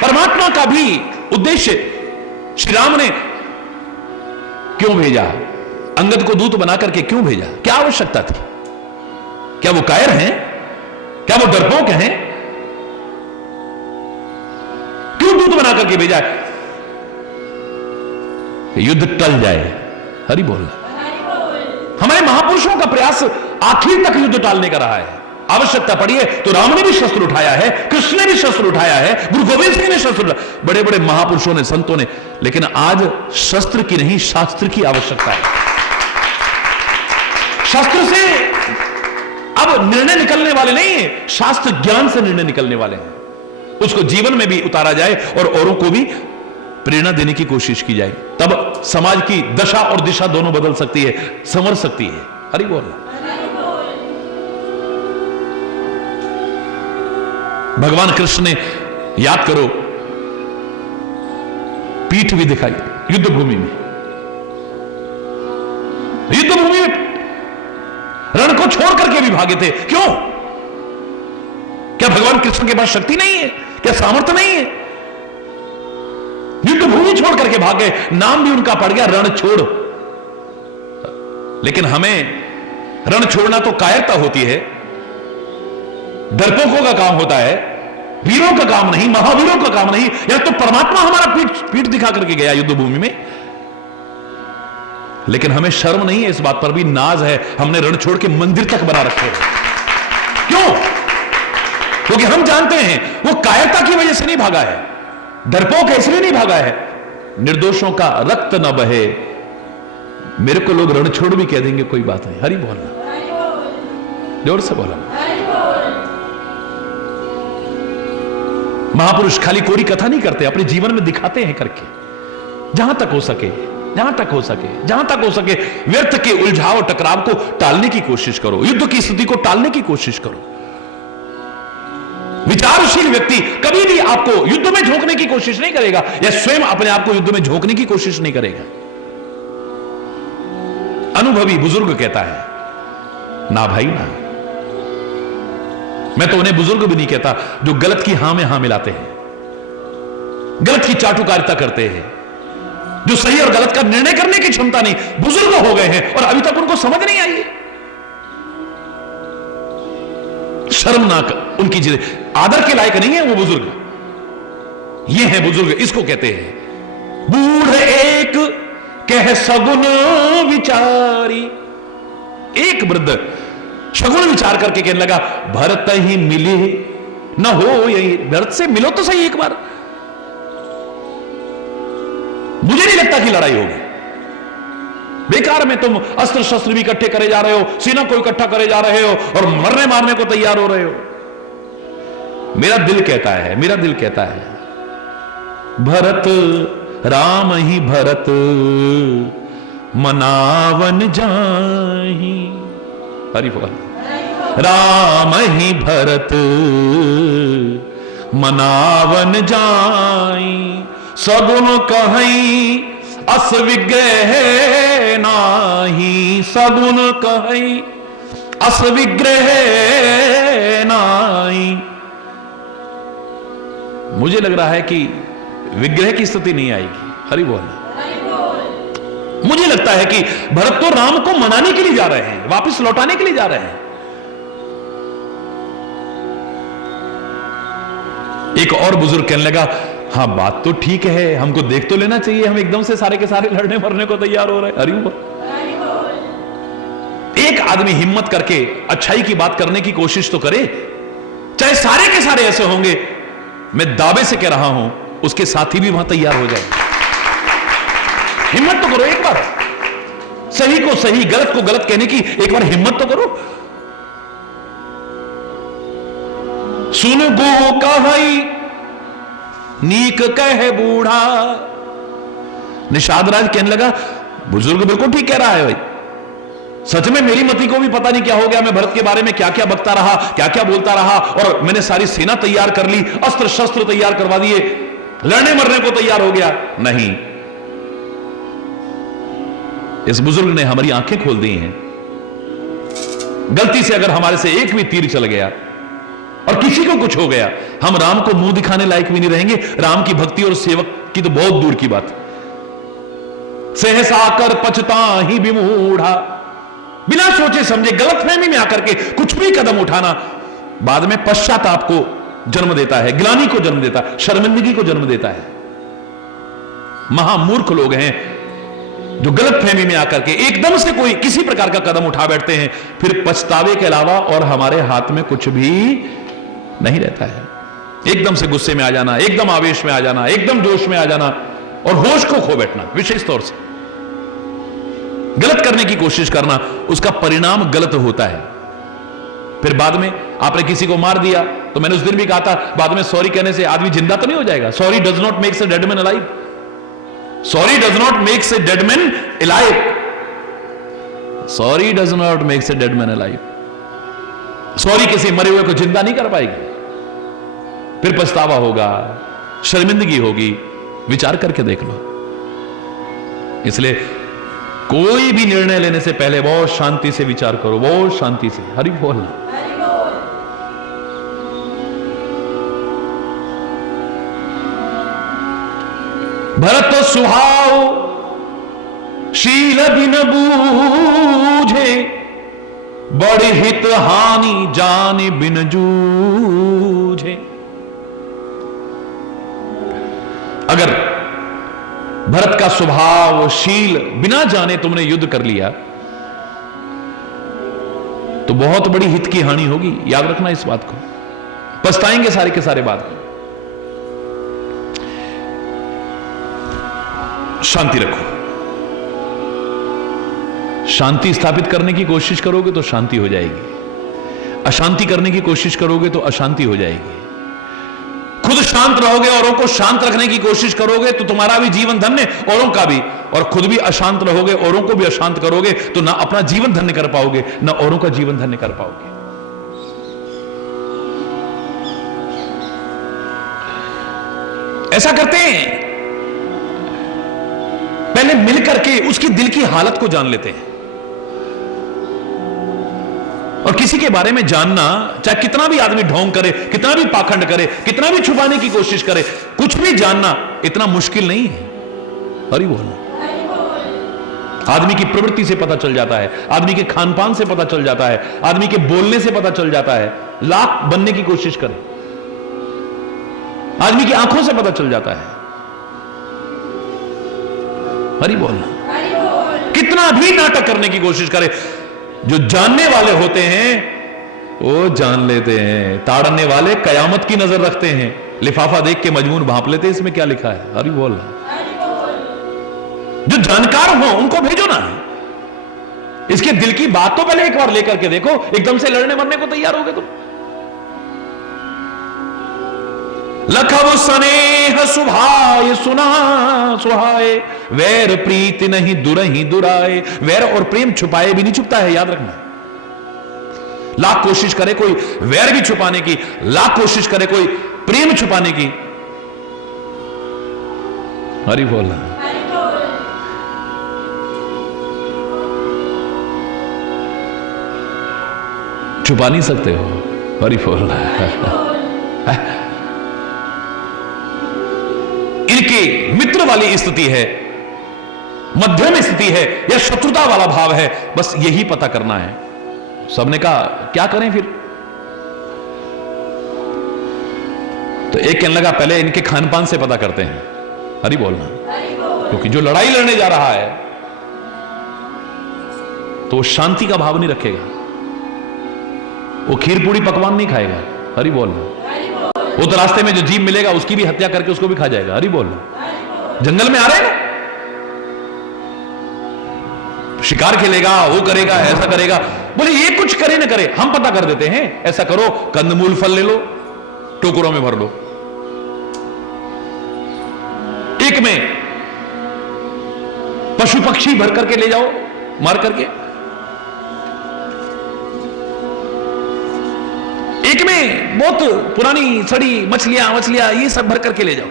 परमात्मा का भी उद्देश्य श्री राम ने क्यों भेजा? अंगद को दूत बना करके क्यों भेजा? क्या आवश्यकता थी? क्या वो कायर हैं? क्या वो डरपोक हैं? क्यों दूत बना करके भेजा? युद्ध टल जाए। हरि बोल। हमारे महापुरुषों का प्रयास आखिर तक युद्ध टालने का रहा है। आवश्यकता पड़ी है तो राम ने भी शस्त्र उठाया है, कृष्ण ने भी शस्त्र उठाया है, गुरु गोविंद सिंह ने शस्त्र उठाया, बड़े बड़े महापुरुषों ने, संतों ने। लेकिन आज शस्त्र की नहीं, शास्त्र की आवश्यकता है। शस्त्र से अब निर्णय निकलने वाले नहीं है, शास्त्र ज्ञान से निर्णय निकलने वाले हैं। उसको जीवन में भी उतारा जाए और औरों को भी प्रेरणा देने की कोशिश की जाए, तब समाज की दशा और दिशा दोनों बदल सकती है, संवर सकती है। हरि बोल। भगवान कृष्ण ने, याद करो, पीठ भी दिखाई युद्ध भूमि में। युद्ध भूमि में रण को छोड़ करके भी भागे थे। क्यों? क्या भगवान कृष्ण के पास शक्ति नहीं है? क्या सामर्थ्य नहीं है? युद्ध भूमि छोड़ करके भागे, नाम भी उनका पड़ गया रण छोड़। लेकिन हमें रण छोड़ना तो कायरता होती है, डरपोकों का काम होता है, वीरों का काम नहीं, महावीरों का काम नहीं। या तो परमात्मा हमारा पीठ दिखा करके गया युद्ध भूमि में। लेकिन हमें शर्म नहीं है, इस बात पर भी नाज है, हमने रण छोड़ के मंदिर तक बना रखे हैं। क्यों? क्योंकि हम जानते हैं वो कायरता की वजह से नहीं भागा है, डरपोक इसलिए नहीं भागा है, निर्दोषों का रक्त न बहे। मेरे को लोग रण छोड़ भी कह देंगे, कोई बात नहीं। हरि बोलना, जोर से बोलना। महापुरुष खाली कोरी कथा नहीं करते, अपने जीवन में दिखाते हैं करके। जहां तक हो सके जहां तक हो सके व्यर्थ के उलझाव टकराव को टालने की कोशिश करो, युद्ध की स्थिति को टालने की कोशिश करो। विचारशील व्यक्ति कभी भी आपको युद्ध में झोंकने की कोशिश नहीं करेगा या स्वयं अपने आप को युद्ध में झोंकने की कोशिश नहीं करेगा। अनुभवी बुजुर्ग कहता है, ना भाई ना। मैं तो उन्हें बुजुर्ग भी नहीं कहता जो गलत की हां में हां मिलाते हैं, गलत की चाटुकारिता करते हैं, जो सही और गलत का निर्णय करने की क्षमता नहीं। बुजुर्ग हो गए हैं और अभी तक उनको समझ नहीं आई है। शर्मनाक उनकी जिंदगी, आदर के लायक नहीं है वो बुजुर्ग। ये है बुजुर्ग, इसको कहते हैं बूढ़ एक कह सगुन विचारी। एक वृद्ध सगुन विचार करके कहने लगा, भरत ही मिले न हो यही। भरत से मिलो तो सही एक बार, मुझे नहीं लगता कि लड़ाई होगी। बेकार में तुम अस्त्र शस्त्र भी इकट्ठे करे जा रहे हो, सेना को इकट्ठा करे जा रहे हो और मरने मारने को तैयार हो रहे हो। मेरा दिल कहता है भरत राम ही भरत मनावन जाही। हरि बोल। राम ही भरत मनावन जाई, सगुन कहीं अस विग्रह नाही। सगुन कहीं अस विग्रह नाही। मुझे लग रहा है कि विग्रह की स्थिति नहीं आएगी। हरि बोल। मुझे लगता है कि भरत तो राम को मनाने के लिए जा रहे हैं, वापस लौटाने के लिए जा रहे हैं। एक और बुजुर्ग कहने लगा, हाँ बात तो ठीक है, हमको देख तो लेना चाहिए, हम एकदम से सारे के सारे लड़ने मरने को तैयार हो रहे हैं। हरि बोल। एक आदमी हिम्मत करके अच्छाई की बात करने की कोशिश तो करे, चाहे सारे के सारे ऐसे होंगे। मैं दावे से कह रहा हूं उसके साथी भी वहां तैयार हो जाए। हिम्मत तो करो एक बार, सही को सही गलत को गलत कहने की एक बार हिम्मत तो करो। सुन गो कहाई नीक कहे बूढ़ा। निषाद राज कहने लगा, बुजुर्ग बिल्कुल ठीक कह रहा है भाई, सच में मेरी मति को भी पता नहीं क्या हो गया। मैं भरत के बारे में क्या क्या बकता रहा, क्या क्या बोलता रहा, और मैंने सारी सेना तैयार कर ली, अस्त्र शस्त्र तैयार करवा दिए, लड़ने मरने को तैयार हो गया। नहीं, इस बुजुर्ग ने हमारी आंखें खोल दी हैं। गलती से अगर हमारे से एक भी तीर चल गया और किसी को कुछ हो गया, हम राम को मुंह दिखाने लायक भी नहीं रहेंगे। राम की भक्ति और सेवक की तो बहुत दूर की बात। सहसा कर पछता ही विमूढ़ा। बिना सोचे समझे गलतफहमी में आकर के कुछ भी कदम उठाना बाद में पश्चाताप को जन्म देता है, ग्लानि को जन्म देता है, शर्मिंदगी को जन्म देता है। महामूर्ख लोग हैं जो गलतफहमी में आकर के एकदम से कोई किसी प्रकार का कदम उठा बैठते हैं, फिर पछतावे के अलावा और हमारे हाथ में कुछ भी नहीं रहता है। एकदम से गुस्से में आ जाना, एकदम आवेश में आ जाना, एकदम जोश में आ जाना और होश को खो बैठना, विशेष तौर से गलत करने की कोशिश करना, उसका परिणाम गलत होता है। फिर बाद में आपने किसी को मार दिया तो मैंने उस दिन भी कहा था, बाद में सॉरी कहने से आदमी जिंदा तो नहीं हो जाएगा। Sorry does not makes a dead man alive. Sorry does not makes a dead man alive. Sorry does not makes a dead man alive. Sorry किसी मरे हुए को जिंदा नहीं कर पाएगी। फिर पछतावा होगा, शर्मिंदगी होगी। विचार करके देख लो। इसलिए कोई भी निर्णय लेने से पहले बहुत शांति से विचार करो, बहुत शांति से। हरि बोल। भरत सुहाव शील बिन बूझे, बड़ी हित हानि जान बिन जूझे। अगर भरत का स्वभाव शील बिना जाने तुमने युद्ध कर लिया तो बहुत बड़ी हित की हानि होगी। याद रखना इस बात को, पछताएंगे सारे के सारे बात को। शांति रखो। शांति स्थापित करने की कोशिश करोगे तो शांति हो जाएगी, अशांति करने की कोशिश करोगे तो अशांति हो जाएगी। खुद शांत रहोगे, औरों को शांत रखने की कोशिश करोगे तो तुम्हारा भी जीवन धन्य, औरों का भी। और खुद भी अशांत रहोगे, औरों को भी अशांत करोगे, तो ना अपना जीवन धन्य कर पाओगे, ना औरों का जीवन धन्य कर पाओगे। ऐसा करते हैं, पहले मिलकर के उसकी दिल की हालत को जान लेते हैं। और किसी के बारे में जानना, चाहे कितना भी आदमी ढोंग करे, कितना भी पाखंड करे, कितना भी छुपाने की कोशिश करे, कुछ भी जानना इतना मुश्किल नहीं है। हरि बोल। आदमी की प्रवृत्ति से पता चल जाता है, आदमी के खान पान से पता चल जाता है, आदमी के बोलने से पता चल जाता है। लाख बनने की कोशिश करे, आदमी की आंखों से पता चल जाता है। हरि बोल। कितना भी नाटक करने की कोशिश करे, जो जानने वाले होते हैं वो जान लेते हैं। ताड़ने वाले कयामत की नजर रखते हैं, लिफाफा देख के मजमून भांप लेते हैं इसमें क्या लिखा है। हरि बोल। जो जानकार हो उनको भेजो ना, इसके दिल की बात तो पहले एक बार लेकर के देखो। एकदम से लड़ने मरने को तैयार हो गए तुम। लखव स्नेह सुभाय सुना सुहाए, वैर प्रीति नहीं दुरही दुराए। वैर और प्रेम छुपाए भी नहीं छुपता है, याद रखना। लाख कोशिश करे कोई वैर भी छुपाने की, लाख कोशिश करे कोई प्रेम छुपाने की। हरि बोल। छुपा नहीं सकते हो। हरि बोल। इनकी मित्र वाली स्थिति है, मध्यम स्थिति है, या शत्रुता वाला भाव है, बस यही पता करना है। सबने कहा क्या करें फिर? तो एक कहने लगा पहले इनके खान पान से पता करते हैं। हरि बोलना। क्योंकि जो लड़ाई लड़ने जा रहा है तो वो शांति का भाव नहीं रखेगा, वो खीर पूड़ी पकवान नहीं खाएगा। हरि बोलना। वो तो रास्ते में जो जीव मिलेगा उसकी भी हत्या करके उसको भी खा जाएगा। हरि बोल। जंगल में आ रहे हैं ना, शिकार खेलेगा, वो करेगा, ऐसा करेगा। बोले ये कुछ करे ना करे, हम पता कर देते हैं। ऐसा करो, कंदमूल फल ले लो, टोकरों में भर लो। एक में पशु पक्षी भर करके ले जाओ, मार करके। एक में बहुत पुरानी सड़ी मछलियां ये सब भर करके ले जाओ।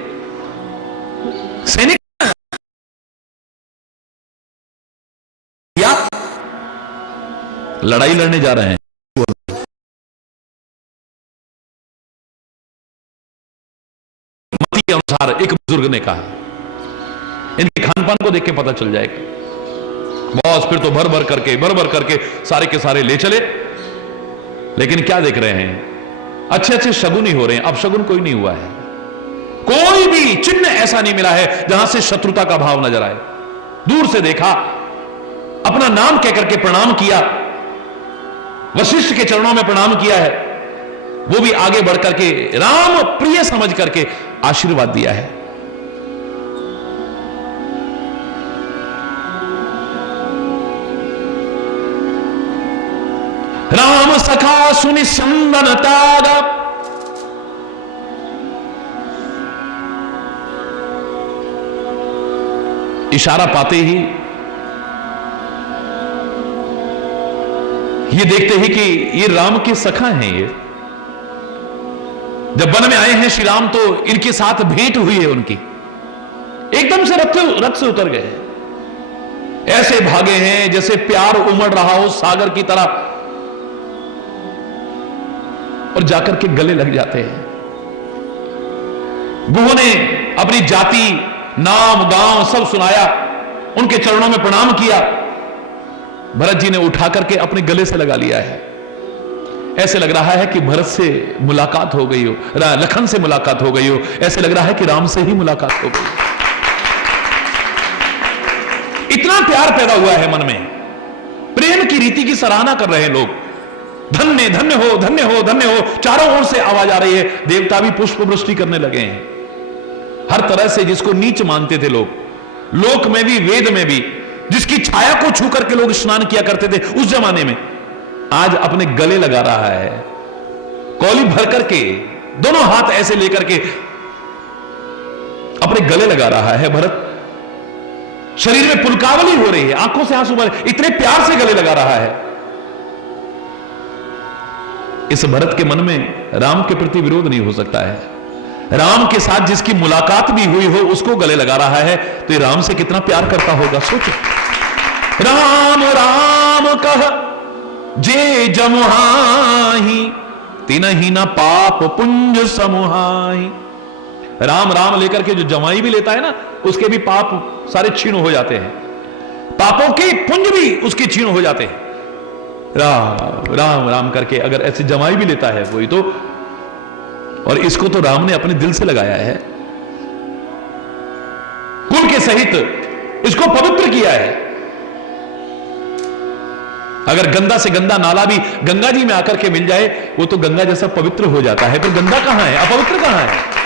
सैनिक या लड़ाई लड़ने जा रहे हैं। मती के अनुसार एक बुजुर्ग ने कहा, इनके खान पान को देख के पता चल जाएगा। बॉस फिर तो भर भर करके सारे के सारे ले चले। लेकिन क्या देख रहे हैं? अच्छे अच्छे शगुन ही हो रहे हैं, अब शगुन कोई नहीं हुआ है। कोई भी चिन्ह ऐसा नहीं मिला है जहां से शत्रुता का भाव नजर आए। दूर से देखा, अपना नाम कहकर के प्रणाम किया, वशिष्ठ के चरणों में प्रणाम किया है, वो भी आगे बढ़कर के राम प्रिय समझ करके आशीर्वाद दिया है। राम सखा सुनि संदन ताग, इशारा पाते ही, ये देखते ही कि ये राम के सखा हैं। ये जब वन में आए हैं श्री राम तो इनके साथ भेंट हुई है उनकी। एकदम से रथ से उतर गए, ऐसे भागे हैं जैसे प्यार उमड़ रहा हो सागर की तरह, और जाकर के गले लग जाते हैं। गुहों ने अपनी जाति, नाम, गांव सब सुनाया, उनके चरणों में प्रणाम किया। भरत जी ने उठा करके अपने गले से लगा लिया है। ऐसे लग रहा है कि भरत से मुलाकात हो गई हो, लखन से मुलाकात हो गई हो। ऐसे लग रहा है कि राम से ही मुलाकात हो गई। इतना प्यार पैदा हुआ है मन में, प्रेम की रीति की सराहना कर रहे हैं लोग। धन्य धन्य हो, धन्य हो, धन्य हो। चारों ओर से आवाज आ रही है, देवता भी पुष्प वृष्टि करने लगे हैं। हर तरह से जिसको नीच मानते थे लोग, लोक में भी वेद में भी, जिसकी छाया को छू करके लोग स्नान किया करते थे उस जमाने में, आज अपने गले लगा रहा है। कौली भर करके दोनों हाथ ऐसे लेकर के अपने गले लगा रहा है भरत। शरीर में पुलकावली हो रही है, आंखों से आंसू बह, इतने प्यार से गले लगा रहा है। इस भरत के मन में राम के प्रति विरोध नहीं हो सकता है। राम के साथ जिसकी मुलाकात भी हुई हो उसको गले लगा रहा है, तो ये राम से कितना प्यार करता होगा, सोचो। राम राम कह जे जमुहाही, तिनहि न पाप पुंज समुहाही। राम राम लेकर के जो जमाई भी लेता है ना, उसके भी पाप सारे क्षीण हो जाते हैं, पापों के पुंज भी उसके क्षीण हो जाते हैं। राम राम राम करके अगर ऐसे जमाई भी लेता है कोई तो, और इसको तो राम ने अपने दिल से लगाया है, कुल के सहित इसको पवित्र किया है। अगर गंदा से गंदा नाला भी गंगा जी में आकर के मिल जाए, वो तो गंगा जैसा पवित्र हो जाता है, पर गंदा कहां है, अपवित्र कहां है?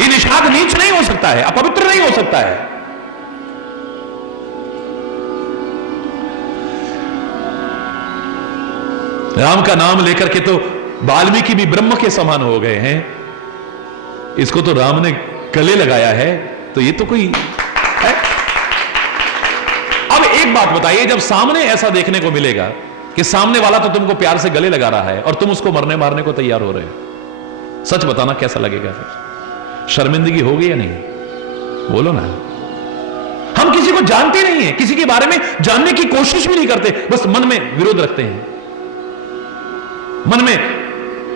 ये निषाद नीच नहीं हो सकता है, अपवित्र नहीं हो सकता है। राम का नाम लेकर के तो वाल्मीकि भी ब्रह्म के समान हो गए हैं, इसको तो राम ने गले लगाया है, तो ये तो कोई है। अब एक बात बताइए, जब सामने ऐसा देखने को मिलेगा कि सामने वाला तो तुमको प्यार से गले लगा रहा है और तुम उसको मरने मारने को तैयार हो रहे हो, सच बताना कैसा लगेगा? फिर शर्मिंदगी होगी या नहीं? बोलो ना। हम किसी को जानते नहीं है, किसी के बारे में जानने की कोशिश भी नहीं करते, बस मन में विरोध रखते हैं, मन में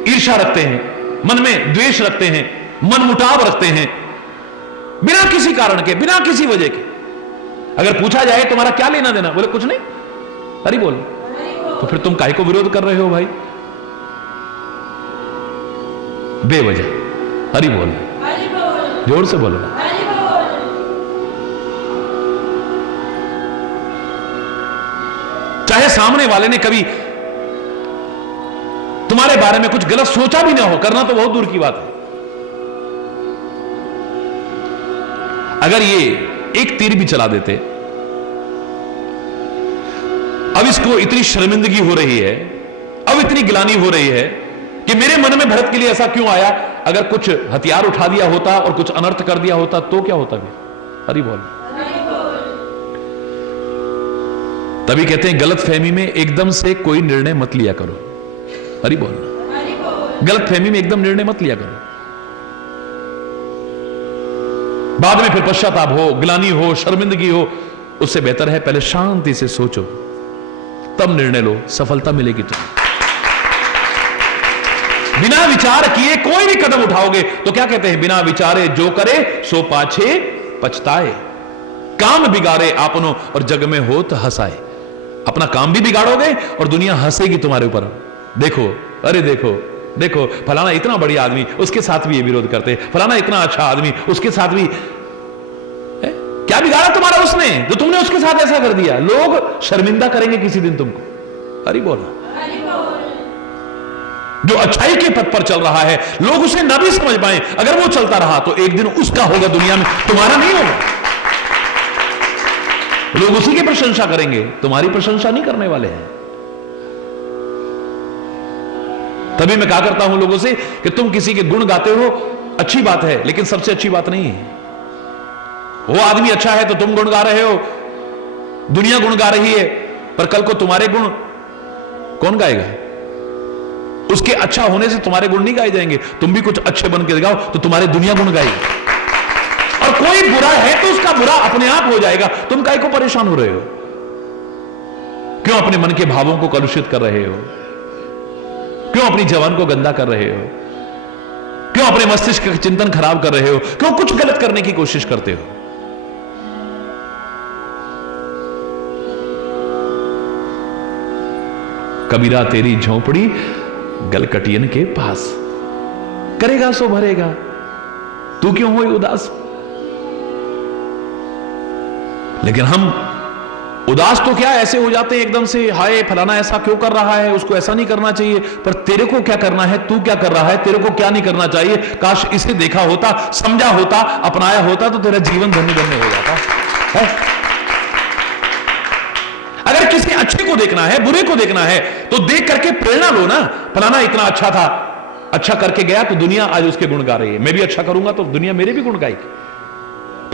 ईर्ष्या रखते हैं, मन में द्वेष रखते हैं, मन मुटाव रखते हैं, बिना किसी कारण के, बिना किसी वजह के। अगर पूछा जाए तुम्हारा क्या लेना देना, बोले कुछ नहीं, हरि बोल। तो फिर तुम काहे को विरोध कर रहे हो भाई? बेवजह। हरि बोल, जोर से बोलो। चाहे सामने वाले ने कभी तुम्हारे बारे में कुछ गलत सोचा भी ना हो, करना तो बहुत दूर की बात है। अगर ये एक तीर भी चला देते, अब इसको इतनी शर्मिंदगी हो रही है, अब इतनी गिलानी हो रही है कि मेरे मन में भरत के लिए ऐसा क्यों आया। अगर कुछ हथियार उठा दिया होता और कुछ अनर्थ कर दिया होता तो क्या होता? भी हरि बोल। तभी कहते हैं गलत फहमी में एकदम से कोई निर्णय मत लिया करो। हरि बोल। गलत फहमी में एकदम निर्णय मत लिया करो, बाद में फिर पश्चाताप हो, गिलानी हो, शर्मिंदगी हो। उससे बेहतर है पहले शांति से सोचो, तब निर्णय लो, सफलता मिलेगी तुम्हें। बिना विचार किए कोई भी कदम उठाओगे तो क्या कहते हैं, बिना विचारे जो करे सो पाछे पछताए। काम बिगाड़े आपनो और जग में होत हंसाए। अपना काम भी बिगाड़ोगे और दुनिया हंसेगी तुम्हारे ऊपर। देखो, अरे देखो देखो, फलाना इतना बढ़िया आदमी, उसके साथ भी ये विरोध करते, फलाना इतना अच्छा आदमी, उसके साथ भी क्या बिगाड़ा तुम्हारा उसने जो तुमने उसके साथ ऐसा कर दिया। लोग शर्मिंदा करेंगे किसी दिन तुमको। हरि बोल। जो अच्छाई के पथ पर चल रहा है लोग उसे ना भी समझ पाए, अगर वो चलता रहा तो एक दिन उसका होगा दुनिया में, तुम्हारा नहीं होगा। लोग उसी की प्रशंसा करेंगे, तुम्हारी प्रशंसा नहीं करने वाले हैं। तभी मैं कहा करता हूं लोगों से कि तुम किसी के गुण गाते हो, अच्छी बात है, लेकिन सबसे अच्छी बात नहीं है। वो आदमी अच्छा है तो तुम गुण गा रहे हो, दुनिया गुण गा रही है, पर कल को तुम्हारे गुण कौन गाएगा? उसके अच्छा होने से तुम्हारे गुण नहीं गाए जाएंगे। तुम भी कुछ अच्छे बन के गाओ तो तुम्हारे दुनिया गुण गाएगी। और कोई बुरा है तो उसका बुरा अपने आप हो जाएगा। तुम काहे को परेशान हो रहे हो? क्यों अपने मन के भावों को कलुषित कर रहे हो? क्यों अपनी जवान को गंदा कर रहे हो? क्यों अपने मस्तिष्क का चिंतन खराब कर रहे हो? क्यों कुछ गलत करने की कोशिश करते हो? कबीरा तेरी झोंपड़ी गलकटियन के पास, करेगा सो भरेगा, तू क्यों हो उदास? लेकिन हम उदास तो क्या ऐसे हो जाते हैं एकदम से, हाय फलाना ऐसा क्यों कर रहा है, उसको ऐसा नहीं करना चाहिए। पर तेरे को क्या करना है, तू क्या कर रहा है, तेरे को क्या नहीं करना चाहिए। काश इसे देखा होता, समझा होता, अपनाया होता तो तेरा जीवन धन्य धन्य हो जाता है। अगर किसी अच्छे को देखना है, बुरे को देखना है, तो देख करके प्रेरणा लो ना। फलाना इतना अच्छा था, अच्छा करके गया तो दुनिया आज उसके गुण गा रही है, मैं भी अच्छा करूंगा तो दुनिया मेरे भी गुण गाएगी।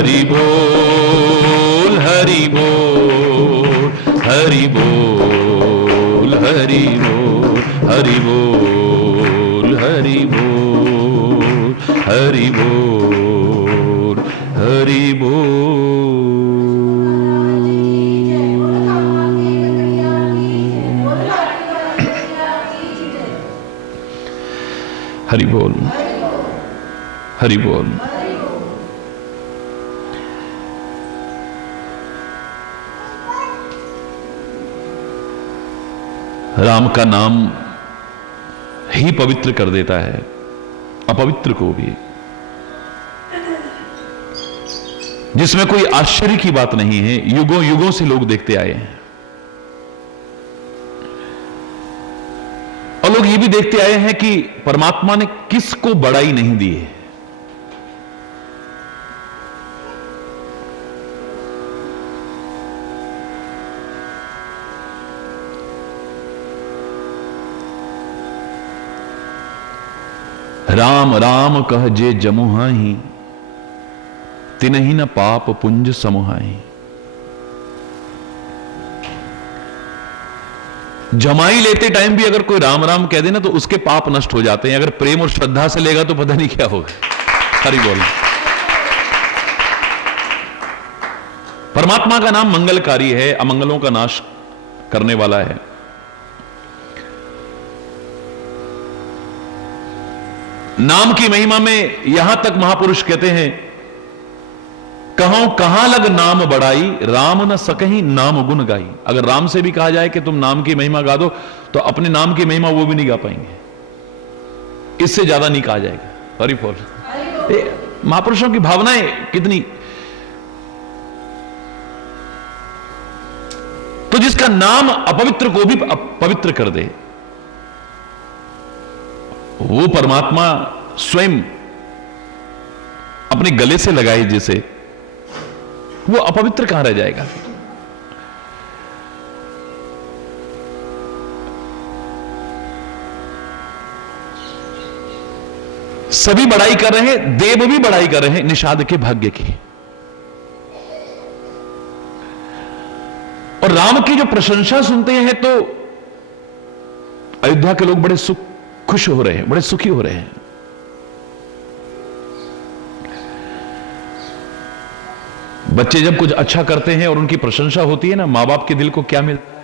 हरि बोल हरि बोल हरि बोल हरि बोल हरि बोल हरि बोल हरि बोल हरि हरि बोल हरि बोल। राम का नाम ही पवित्र कर देता है अपवित्र को भी, जिसमें कोई आश्चर्य की बात नहीं है। युगों युगों से लोग देखते आए हैं और लोग ये भी देखते आए हैं कि परमात्मा ने किसको बड़ाई नहीं दी है। राम राम कह जे जमुहाही तिनहि न पाप पुंज समुहाही। जमाई लेते टाइम भी अगर कोई राम राम कह दे ना तो उसके पाप नष्ट हो जाते हैं। अगर प्रेम और श्रद्धा से लेगा तो पता नहीं क्या होगा। हरि बोल। परमात्मा का नाम मंगलकारी है, अमंगलों का नाश करने वाला है। नाम की महिमा में यहां तक महापुरुष कहते हैं, कहो कहां लग नाम बढ़ाई राम न सकहीं नाम गुण गाई। अगर राम से भी कहा जाए कि तुम नाम की महिमा गा दो तो अपने नाम की महिमा वो भी नहीं गा पाएंगे, इससे ज्यादा नहीं कहा जाएगा। हरि बोल। महापुरुषों की भावनाएं कितनी। तो जिसका नाम अपवित्र को भी पवित्र कर दे, वो परमात्मा स्वयं अपने गले से लगाए जिसे, वो अपवित्र कहां रह जाएगा। सभी बड़ाई कर रहे हैं, देव भी बड़ाई कर रहे हैं निषाद के भाग्य की। और राम की जो प्रशंसा सुनते हैं तो अयोध्या के लोग बड़े खुश हो रहे हैं, बड़े सुखी हो रहे हैं। बच्चे जब कुछ अच्छा करते हैं और उनकी प्रशंसा होती है ना, मां बाप के दिल को क्या मिलता है।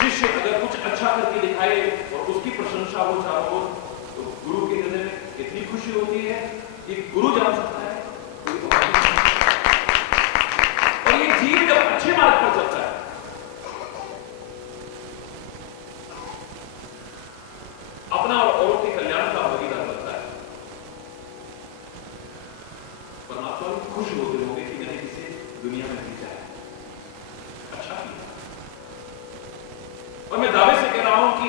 शिष्य अगर कुछ अच्छा करके दिखाए और उसकी प्रशंसा हो चारों ओर, तो गुरु के हृदय में कितनी खुशी होती है कि गुरु जान सकता है। और ये जीव जब अच्छे मार्ग पर चलता है, अपना और औरों के कल्याण का भागीदार बनता है, परमात्मा भी खुश होते होंगे कि मैंने इसे दुनिया में भेजा है, अच्छा किया। और मैं दावे से कह रहा हूं कि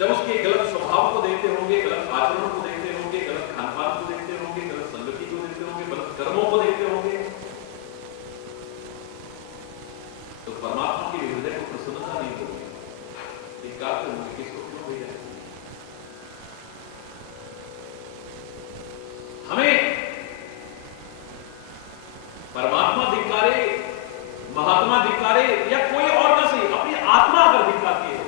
जब उसके गलत स्वभाव को देखते होंगे, गलत आचरण को देखते होंगे, गलत खानपान को देखते होंगे, गलत संगति को देखते होंगे, गलत कर्मों को देखते होंगे, तो परमात्मा के हृदय को प्रसन्नता नहीं होगी। एक कार्य होंगे किसको क्यों भेजा है। हमें परमात्मा धिक्कारे, महात्मा धिक्कारे या कोई और ना सही, अपनी आत्मा अगर धिक्कारती है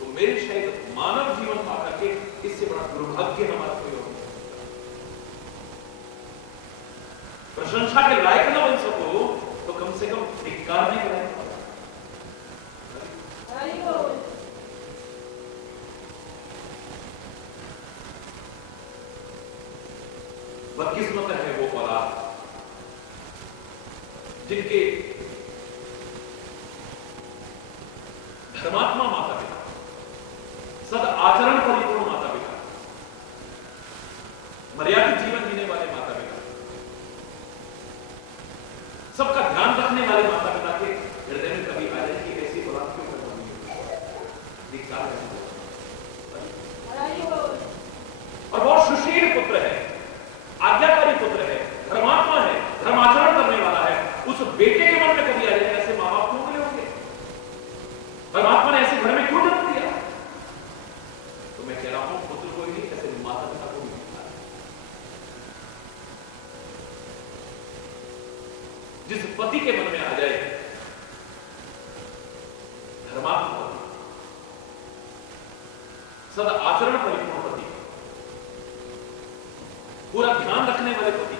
तो मेरे शायद मानव जीवन पाकर के इससे बड़ा दुर्भाग्य हमारा कोई और नहीं। प्रशंसा के लायक ना बन सको तो कम से कम धिक्कार नहीं करें। बदकिस्मत है वो औलाद जिनके धर्मात्मा माता पिता, सद आचरण परिपूर्ण माता पिता, मर्यादित जीवन जीने वाले माता पिता, सबका ध्यान रखने वाले माता पिता के हृदय में कभी आ जाए कि ऐसी औलाद क्यों दिखता है। और बहुत सुशील पुत्र है, आज्ञाकारी पुत्र है, धर्मात्मा है, धर्माचरण करने वाला है, उस बेटे के मन में कभी आ जाए ऐसे मां बाप क्यों मिले होंगे, परमात्मा ने ऐसे घर में क्यों जन्म दिया। तो मैं कह रहा हूं पुत्र को ही ऐसे जिस पति के मन में आ जाए धर्मात्मा पति, सदा आचरण परिपूर्ण पति, पूरा ध्यान रखने वाले पति,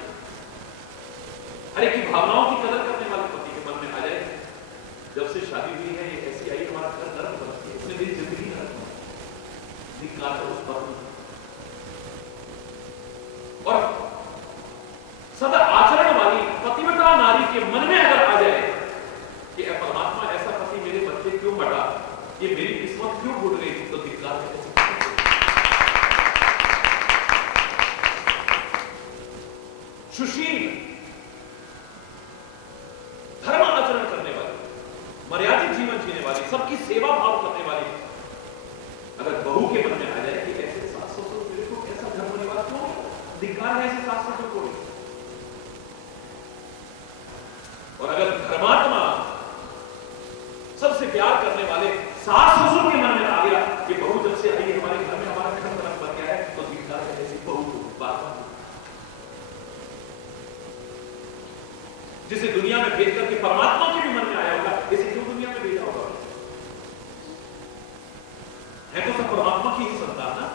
हर एक की भावनाओं की कदर करने वाले पति के मन में आ जाए, जब से शादी हुई है ये ऐसी आई हमारा घर नरक बन गया, इसने मेरी जिंदगी नरक बना धिक्कार है उस पत्नी। और सदा आचरण वाली पतिव्रता नारी के मन में अगर आ जाए कि परमात्मा ऐसा पति मेरे बच्चे क्यों मटा, ये मेरी किस्मत क्यों फूट गई, तो धिक्कार है। सुशील धर्म आचरण करने वाली, मर्यादित जीवन जीने वाली, सबकी सेवा भाव करने वाली अगर बहू के मन में आ जाए कि ऐसे सास ससुर मेरे को कैसा धर्म निवास क्यों, धिक्कार है ऐसे सास ससुर को। और अगर धर्मात्मा सबसे प्यार करने वाले सास ससुर के मन में आ गया कि बहू जब से आई हमारे घर में हमारा घर तरफ बन गया है, तो धिक्कार है ऐसी बहू को। बात जिसे दुनिया में भेज करके परमात्मा के भी मन में आया होगा, इसे क्यों दुनिया में भेजा होगा? है तो सब परमात्मा की ही संतान ना।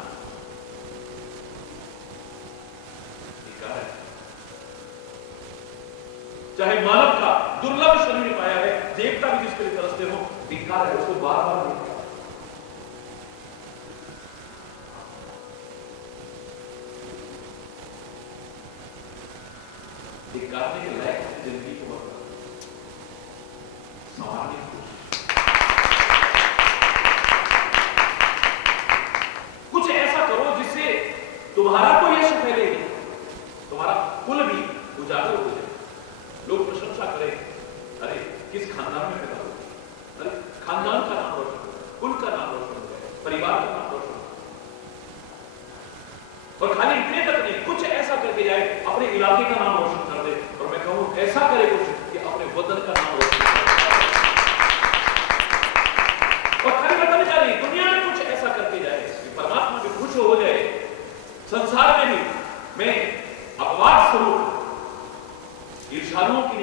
है चाहे मानव का दुर्लभ शरीर पाया है, देवता भी जिसके लिए तरसते हो, धिक्कार है उसको बार बार देखा। धिक्कारने के लायक जिंदगी को संवारने की कुछ ऐसा करो जिससे तुम्हारा को यश फैले, तुम्हारा कुल भी उजागर हो जाए, लोग प्रशंसा करें, अरे किस खानदान में पैदा हो, अरे खानदान का नाम रोशन हो, कुल का नाम रोशन हो जाए, परिवार का नाम रोशन हो। और खाली इतने तक नहीं, कुछ ऐसा करके जाए अपने इलाके का नाम रोशन कर दे, और मैं कहूं ऐसा करे कुछ कि अपने वतन का नाम रोशन कर दे। और खाली वतन का नहीं, दुनिया में कुछ ऐसा करके जाए कि परमात्मा भी खुश हो जाए, संसार में भी मैं अपवाद स्वरूप ईर्ष्यालुओं की